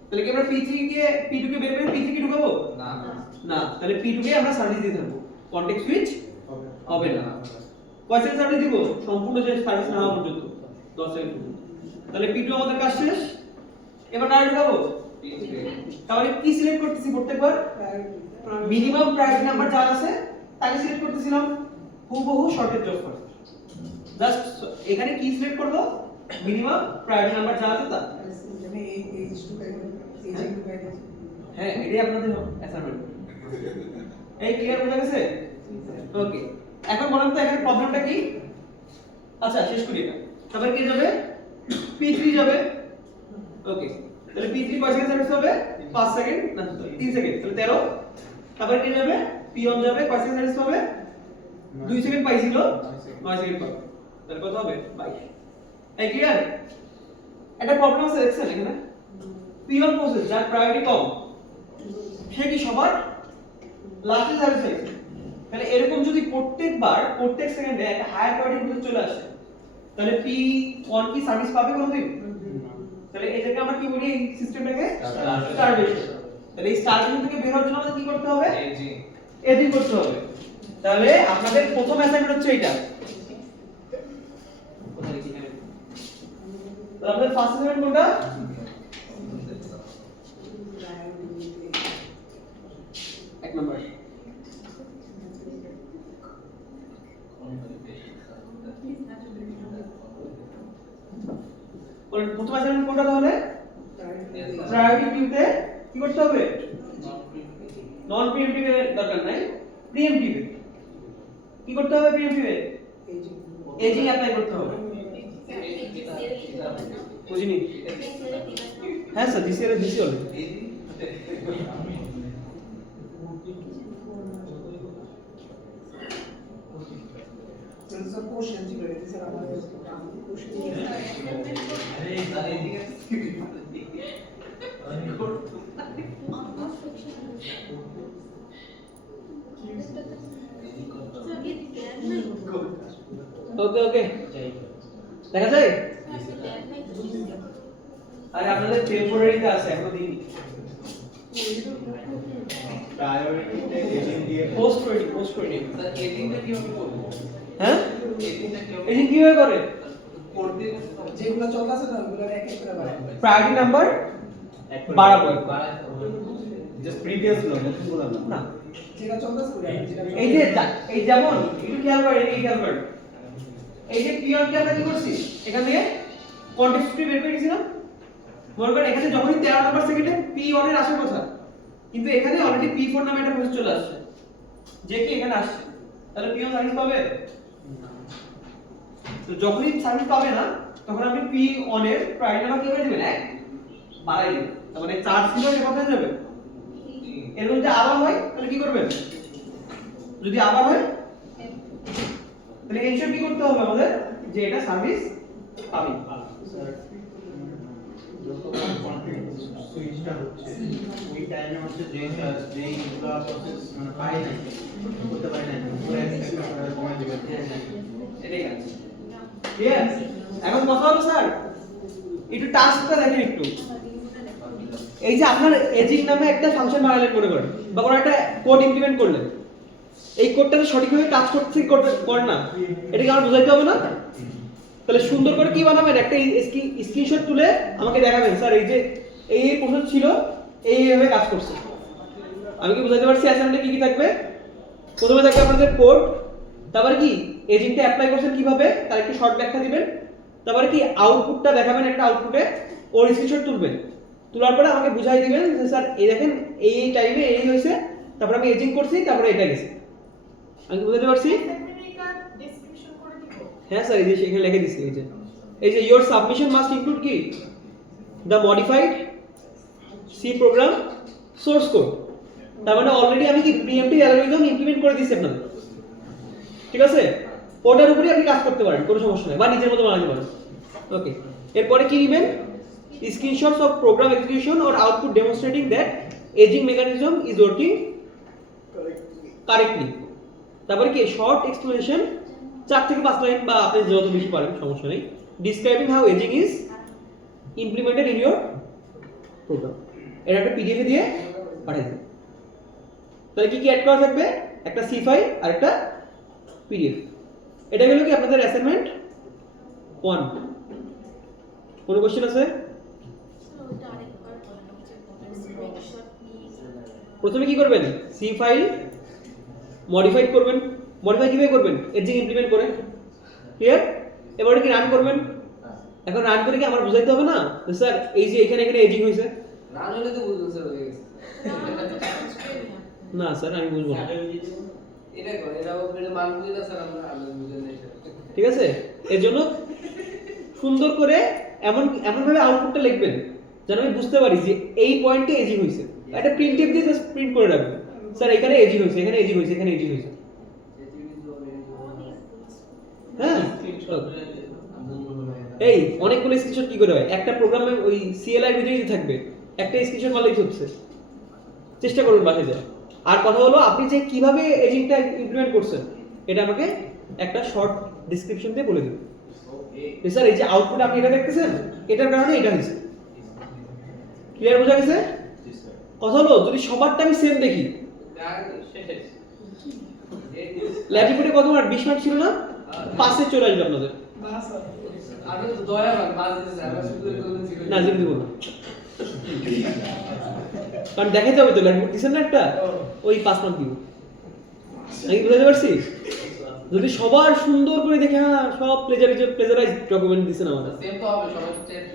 তাহলে কি আমরা P3 কে P2 কে বের করে P3 কে ঢুকাবো না না, তাহলে P2 কে আমরা সার্ভিস দিয়ে থাকবো, কনটেক্সট সুইচ হবে না। কয় সেকেন্ড সার্ভিস দিব, সম্পূর্ণ যে সার্ভিস না হওয়া পর্যন্ত 10 সেকেন্ড পর্যন্ত। তাহলে P2 আমাদের কাজ শেষ, এবার কার ঢুকাবো, তাহলে কি সিলেক্ট করতেছি প্রত্যেকবার, মিনিমাম প্রায়োরিটি নাম্বার যার আছে তাকে সিলেক্ট করতেছিলাম, হুবহু শর্টেজ অফ ফার্স্ট। জাস্ট এখানে কি সিলেক্ট করব, মিনিমাম প্রায়োরিটি নাম্বার যা আছে তা। মানে এই ইস্যু গাইড হ্যাঁ, এটাই আপনাদের অ্যাসাইনমেন্ট। এই ক্লিয়ার হয়ে গেছে? ওকে, এখন বলেন তো এখানে প্রবলেমটা কি? আচ্ছা শেষ করি এটা। তারপরে কি যাবে, P3 যাবে। ওকে, তাহলে P3 কয় সেকেন্ড সার্ভিস হবে, 5 সেকেন্ড না 3 সেকেন্ড, তাহলে 13। তারপরে কি যাবে, P1 যাবে, কয় সেকেন্ড সার্ভিস হবে, 2 সেকেন্ড পাইছিল, 9 সেকেন্ড পাবে, তাহলে কত হবে, 22। এই ক্লিয়ার? একটা প্রবলেম আছে দেখছেন এখানে, P1 প্রসেস যার প্রায়োরিটি কম সে কি সবার লাস্টে সার্ভিস পাইছে। তাহলে এরকম যদি প্রত্যেকবার প্রত্যেক সেকেন্ডে একটা হায়ার প্রায়োরিটি প্রসেস চলে আসে, তাহলে P1 কি সার্ভিস পাবে কোনোদিন? তাহলে এটাকে আমরা কি বলি, এই সিস্টেমটাকে স্টারভেশন। তাহলে এই স্টারভেশন থেকে বের হওয়ার জন্য আমাদের কি করতে হবে, এজিং করতে হবে। তাহলে আপনাদের প্রথম অ্যাসাইনমেন্ট হচ্ছে এটা। তাহলে আমাদের ফার্স্ট অ্যাসাইনমেন্ট কোনটা, এক নম্বর। প্রথম অ্যাসাইনমেন্ট কোনটা, তাহলে প্রায়োরিটি কিউতে কি করতে হবে, নন প্রিএমটিভ এর দরকার নাই, প্রিএমটিভ কি করতে হবে, প্রিএমটিভ এজিং অ্যাপ্লাই করতে হবে। বুঝিনি? হ্যাঁ স্যার, দিছি অলরেডি। স্যার কোশ্চেন ছিল এটা স্যার আমাদের কোশ্চেন ওকে ওকে, দেখা যায়। আরে আপনাদের টেম্পোরারিতে আছে, এখনো দিইনি। প্রায়োরিটিতে এজিং দিয়ে পোস্ট করে স্যার এডিংটা কিভাবে করব, হ্যাঁ, এডিংটা কিভাবে এই কিভাবে করে, করতে যেগুলো চলতেছে না ওগুলো এক এক করে বাড়াই প্রায়োরিটি নাম্বার বাড়াবো, জাস্ট প্রিভিয়াস না, নতুন বলা না। না যেটা চলতেছে ওটা এই যে এই যেমন একটু খেয়াল করেন, এই খেয়াল করেন, এই যে P1 কে আমরা কি করছি, এখান থেকে কনটেক্সট ফ্রি বের করে দিয়েছিলাম, মনে করেন এখানে যখনই 13 নাম্বার সেকেন্ডে P1 এর আসার কথা, কিন্তু এখানে অলরেডি P4 নামে একটা প্রসেস চলে আসছে, যে কি এখানে আসছে, তাহলে P1 সার্ভিস পাবে? তো যখনই সার্ভিস পাবে না, তখন আপনি P1 এর প্রায়োরিটি নাম্বার কি করে দিবেন? 1 বাড়াই দিবেন। তার মানে চার্জ ছিল সে কথা হয়ে যাবে। এরকম যদি আবার হয় তাহলে কি করবেন? যদি আবার হয় তাহলে এনশিওর কি করতে হবে আমাদের, যে এটা সার্ভিস পাবে। স্যার যখন কন্টিনিউয়াস সুইচটা হচ্ছে ওই টাইমে হচ্ছে যেইগুলো প্রসেস মানে পাই না করতে পারি না পুরো একটা কমাই দিবে। এটাই কাজ। ক্লিয়ার? এখন কথা হলো স্যার, একটু টাস্কটা দেখেন একটু। এই যে আপনার এজিং নামে একটা ফাংশন বানালেন মনে করেন, বা কোনো একটা কোড ইমপ্লিমেন্ট করলেন, এই কোডটা তো সঠিকভাবে কাজ করছে কি করে না, এটা কি আমার বোঝাইতে হবে না? তাহলে সুন্দর করে কি বানাবেন, একটা স্ক্রিনশট তুলে আমাকে দেখাবেন, স্যার এই যে এই প্রসেস ছিল, এইভাবে কাজ করছে। আমি কি বুঝাইতে পারছি? অ্যাসাইনমেন্টে কি কি থাকবে? প্রথমে থাকবে আপনাদের কোড, তারপরে কি এজিংটা অ্যাপ্লাই করছেন কিভাবে তার একটু শর্ট ব্যাখ্যা দিবেন, তারপরে কি আউটপুটটা দেখাবেন, একটা আউটপুটে ওর স্ক্রিনশট তুলবেন, তোলার পরে আমাকে বুঝাই দিবেন যে স্যার এই দেখেন এই টাইমে এই হয়েছে, তারপরে আমি এজিং করছি, তারপরে এটা গেছে। আমি বুঝাতে পারছি? হ্যাঁ স্যার, এই যে এখানে লিখে দিছি, এই যে ইওর সাবমিশন মাস্ট ইনক্লুড কি the modified C program source code. তার মানে অলরেডি আমি কি প্রিএমটিভ অ্যালগরিদম ইমপ্লিমেন্ট করে দিয়েছি আপনাদের, ঠিক আছে? ওটার উপরে আপনি কাজ করতে পারেন, কোনো সমস্যা নেই, বা নিজের মতো বানাতে পারেন। ওকে, এরপরে কি নেবেন? Screenshots of program execution or output demonstrating that ageing mechanism is working correctly. তারপরে কি শর্ট এক্সপ্লেনেশন, 4 থেকে 5 লাইন বা আপনি যত বেশি পারেন সমস্যা নেই, describing how ageing is implemented in your program. এটা একটা পিডিএফ এ দিয়ে পাঠিয়ে দিন। তাহলে কি কি অ্যাড করা থাকবে? একটা সি ফাইল আর একটা পিডিএফ। এটা হলো কি আপনাদের অ্যাসাইনমেন্ট 1। কোনো কোশ্চেন আছে? প্রথমে কি করবেন? সি ফাইল মডিফাইড করবেন। মডিফাই কিভাবে করবেন? এজিং ইমপ্লিমেন্ট করে। ক্লিয়ার? এবারে কি রান করবেন। এখন রান করে কি আমার বুঝাইতে হবে না স্যার এই যে এখানে এখানে এজিং হয়েছে? রান হলে তো বুঝবেন স্যার হয়ে গেছে। না স্যার আমি বুঝবো না। এটা করে এটা ওপরে মান বুঝি না স্যার, আমরা বুঝে নেই স্যার। ঠিক আছে, এর জন্য সুন্দর করে এমন ভাবে আউটপুটটা লিখবেন যেন আমি বুঝতে পারি যে এই পয়েন্টে এজিং হয়েছে। একটা প্রিন্টএফ দিয়ে জাস্ট প্রিন্ট করে রাখবেন, স্যার এখানে এজিং হয়েছে, এখানে এজিং হয়েছে, এখানে এজিং হয়েছে। হ্যাঁ, এই অনেকগুলো স্ক্রিনশট কি করে হয়? একটা প্রোগ্রামে ওই সিএলআই ভিডিওই থাকবে, একটা স্ক্রিনশট মারলেই হচ্ছে। চেষ্টা করুন বাসায় যায়। আর কথা হলো আপনি যে কিভাবে এজিংটা ইমপ্লিমেন্ট করছেন এটা আমাকে একটা শর্ট ডেসক্রিপশন দিয়ে বলে দিন। স্যার এই যে আউটপুট আপনি এটা দেখতেছেন, এটার কারণে এটা হয়েছে। ক্লিয়ার বোঝা গেছে? কথা হলো যদি সবারটা আমি সেম দেখি, ল্যাব রিপোর্টে কত মার্ক? 20 মার্ক ছিল না? 5 এ চলে আসবে আপনাদের। না স্যার, আমি তো দয়া করে পাঁচ দিন স্যার আমরা শুধু বলুন জি। না জিরো দিব না, কারণ দেখাইতে হবে তো ল্যাব রিপোর্ট দিছেন না একটা, ওই 5 মার্ক দিব। আমি বুঝাতে পারছি? যদি সবার সুন্দর করে দেখে হ্যাঁ সব প্লেজারাইজ ডকুমেন্ট দিছেন আমাদের, সেম তো হবে সবাই চ্যাট।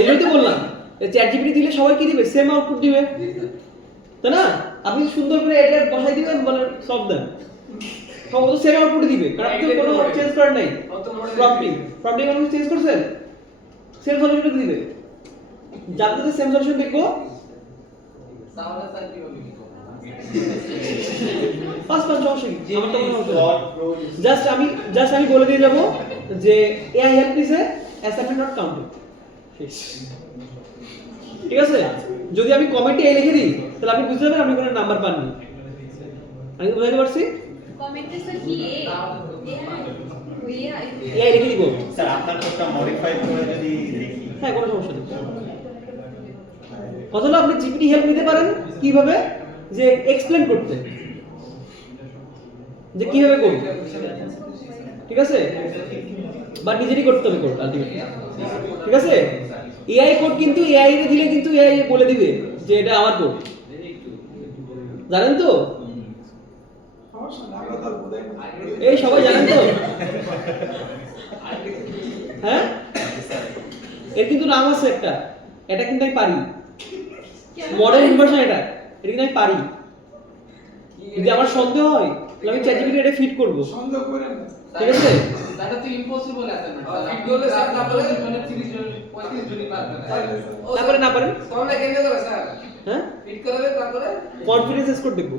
এটাই তো বললাম, চ্যাট জিপিটি দিলে সবাই কি দিবে? সেম আউটপুট দিবে, তাই না? আপনি সুন্দর করে এটা বসাই দিবেন, মানে সব দেন, সব তো সেম আউটপুট দিবে, কারণ আপনি কোনো চেঞ্জ করেন নাই। প্রম্পটিং কোনো চেঞ্জ করছেন? সেম সলিউশন দিবে। যাতে সেম সলিউশন দেখো তাহলে স্যার কি হবে কি? 5 সমস্যা কি? আমার তো কোনো সমস্যা নেই। জাস্ট আমি বলে দিয়ে যাবো যে এআই হেল্প দিছে, অ্যাসাইনমেন্ট নট কাউন্টেড। ঠিক আছে? যদি আমি কমেন্টে এ লিখে দিই তাহলে আপনি বুঝতে পারবেন আপনি কোনো নাম্বার পাননি। আমি বুঝাতে পারছি? কমেন্টে স্যার কি এআই লিখে দিব। স্যার আপনার কোডটা মডিফাই করে যদি দেখি, হ্যাঁ কোনো সমস্যা নেই। কথা হলো আপনি জিপিটি হেল্প নিতে পারেন কিভাবে? যে এক্সপ্লেন করতে, যে কিভাবে করব, ঠিক আছে? বা নিজেরই করতে হবে কোড আলটিমেটলি, ঠিক আছে? এআই কোড কিন্তু এআই এর দিলে কিন্তু এআই বলে দিবে যে এটা আমার কোড, জানেন তো? সমস্যা না, আমরা তো বোঝাই না। এই সবাই জানেন তো? হ্যাঁ এর কিন্তু নাম আছে একটা, এটা কিন্তু আমি পারি, মডেল ইনভার্সন এটা কিন্তু আমি পারি। যদি আমার সন্দেহ হয় তাহলে আমি চ্যাটজিপিটি এটা ফিট করব, সন্দেহ করেন না ঠিক আছে? এটা তো ইম্পসিবল অ্যাসাইনমেন্ট ভিডিও হলে স্যার তারপরে 30 জন 35 জনই পারবে না। তারপরে না পারেন, তাহলে কেমনে করে স্যার হ্যাঁ ফিট করাবে তারপরে কনফিডেন্স স্কোর দেখব।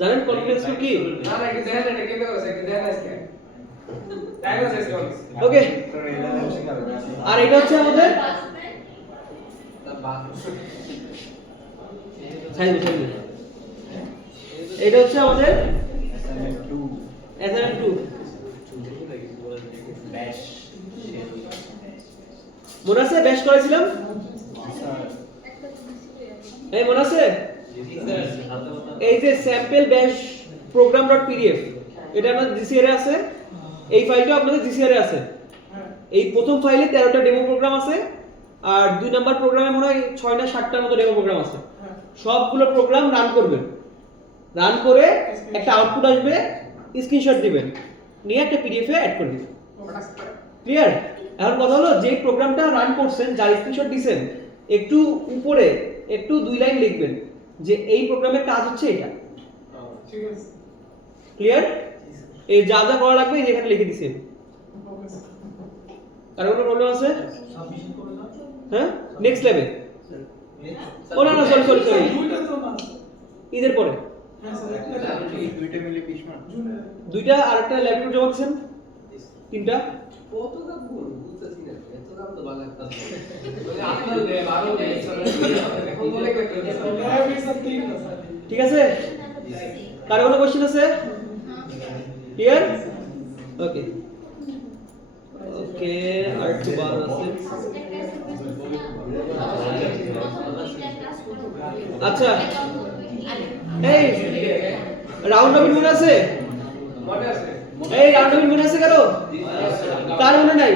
জানেন কনফিডেন্স স্কোর কি? না না কি দেখেন এটা কেমনে করে স্যার কি দেখেন আজকে টাইগার শেষ করুন ওকে, আর এটা হচ্ছে আমাদের এটা হচ্ছে আমাদের অ্যাসাইনমেন্ট 2। মনে আছে ব্যাশ করেছিলাম? এই মনে আছে? এই যে স্যাম্পল ব্যাশ program.pdf, এটা আমাদের জিসিআর এ আছে, এই ফাইলটা আপনাদের জিসিআর এ আছে। এই প্রথম ফাইলে 13টা ডেমো প্রোগ্রাম আছে, আর 2 নাম্বার প্রোগ্রামে মনে হয় 6 না 7টার মতো ডেমো প্রোগ্রাম আছে। সবগুলো প্রোগ্রাম রান করবেন, রান করে একটা আউটপুট আসবে, স্ক্রিনশট দিবেন, নিয়ে একটা পিডিএফ এ অ্যাড করে দিবেন। ক্লিয়ার? এখন কথা হলো যে প্রোগ্রামটা রান করছেন, যার স্ক্রিনশট দিবেন, একটু উপরে একটু 2 লাইন লিখবেন যে এই প্রোগ্রামের কাজ হচ্ছে এটা। ঠিক আছে ক্লিয়ার? এই যা যা করা লাগবে এই যে এখানে লিখে দিছেন। আর কোনো প্রবলেম আছে? হ্যাঁ, নেক্সট লেভেল। ও না না, সরি সরি সরি, দুইটা তো না ঈদের পরে হ্যাঁ স্যার দুইটা মিলে 20 মার্ক। দুইটা, আর একটা ল্যাপটপ জমা দিছেন, 3টা। কত কাম করব বুঝতেছি না, এত কাম তো ভালো একটা মানে আপনার দে 12 দে এখন বলে কত ড্রাইভিং সব ঠিক না স্যার ঠিক আছে? কার কোনো কোশ্চেন আছে? ক্লিয়ার? ওকে ওকে, আর একটু বাদ আছে। আচ্ছা, এই রাউন্ড রবিন মনে আছে? মনে আছে এই রাউন্ড রবিন মনে আছে কারো? কার মনে নাই?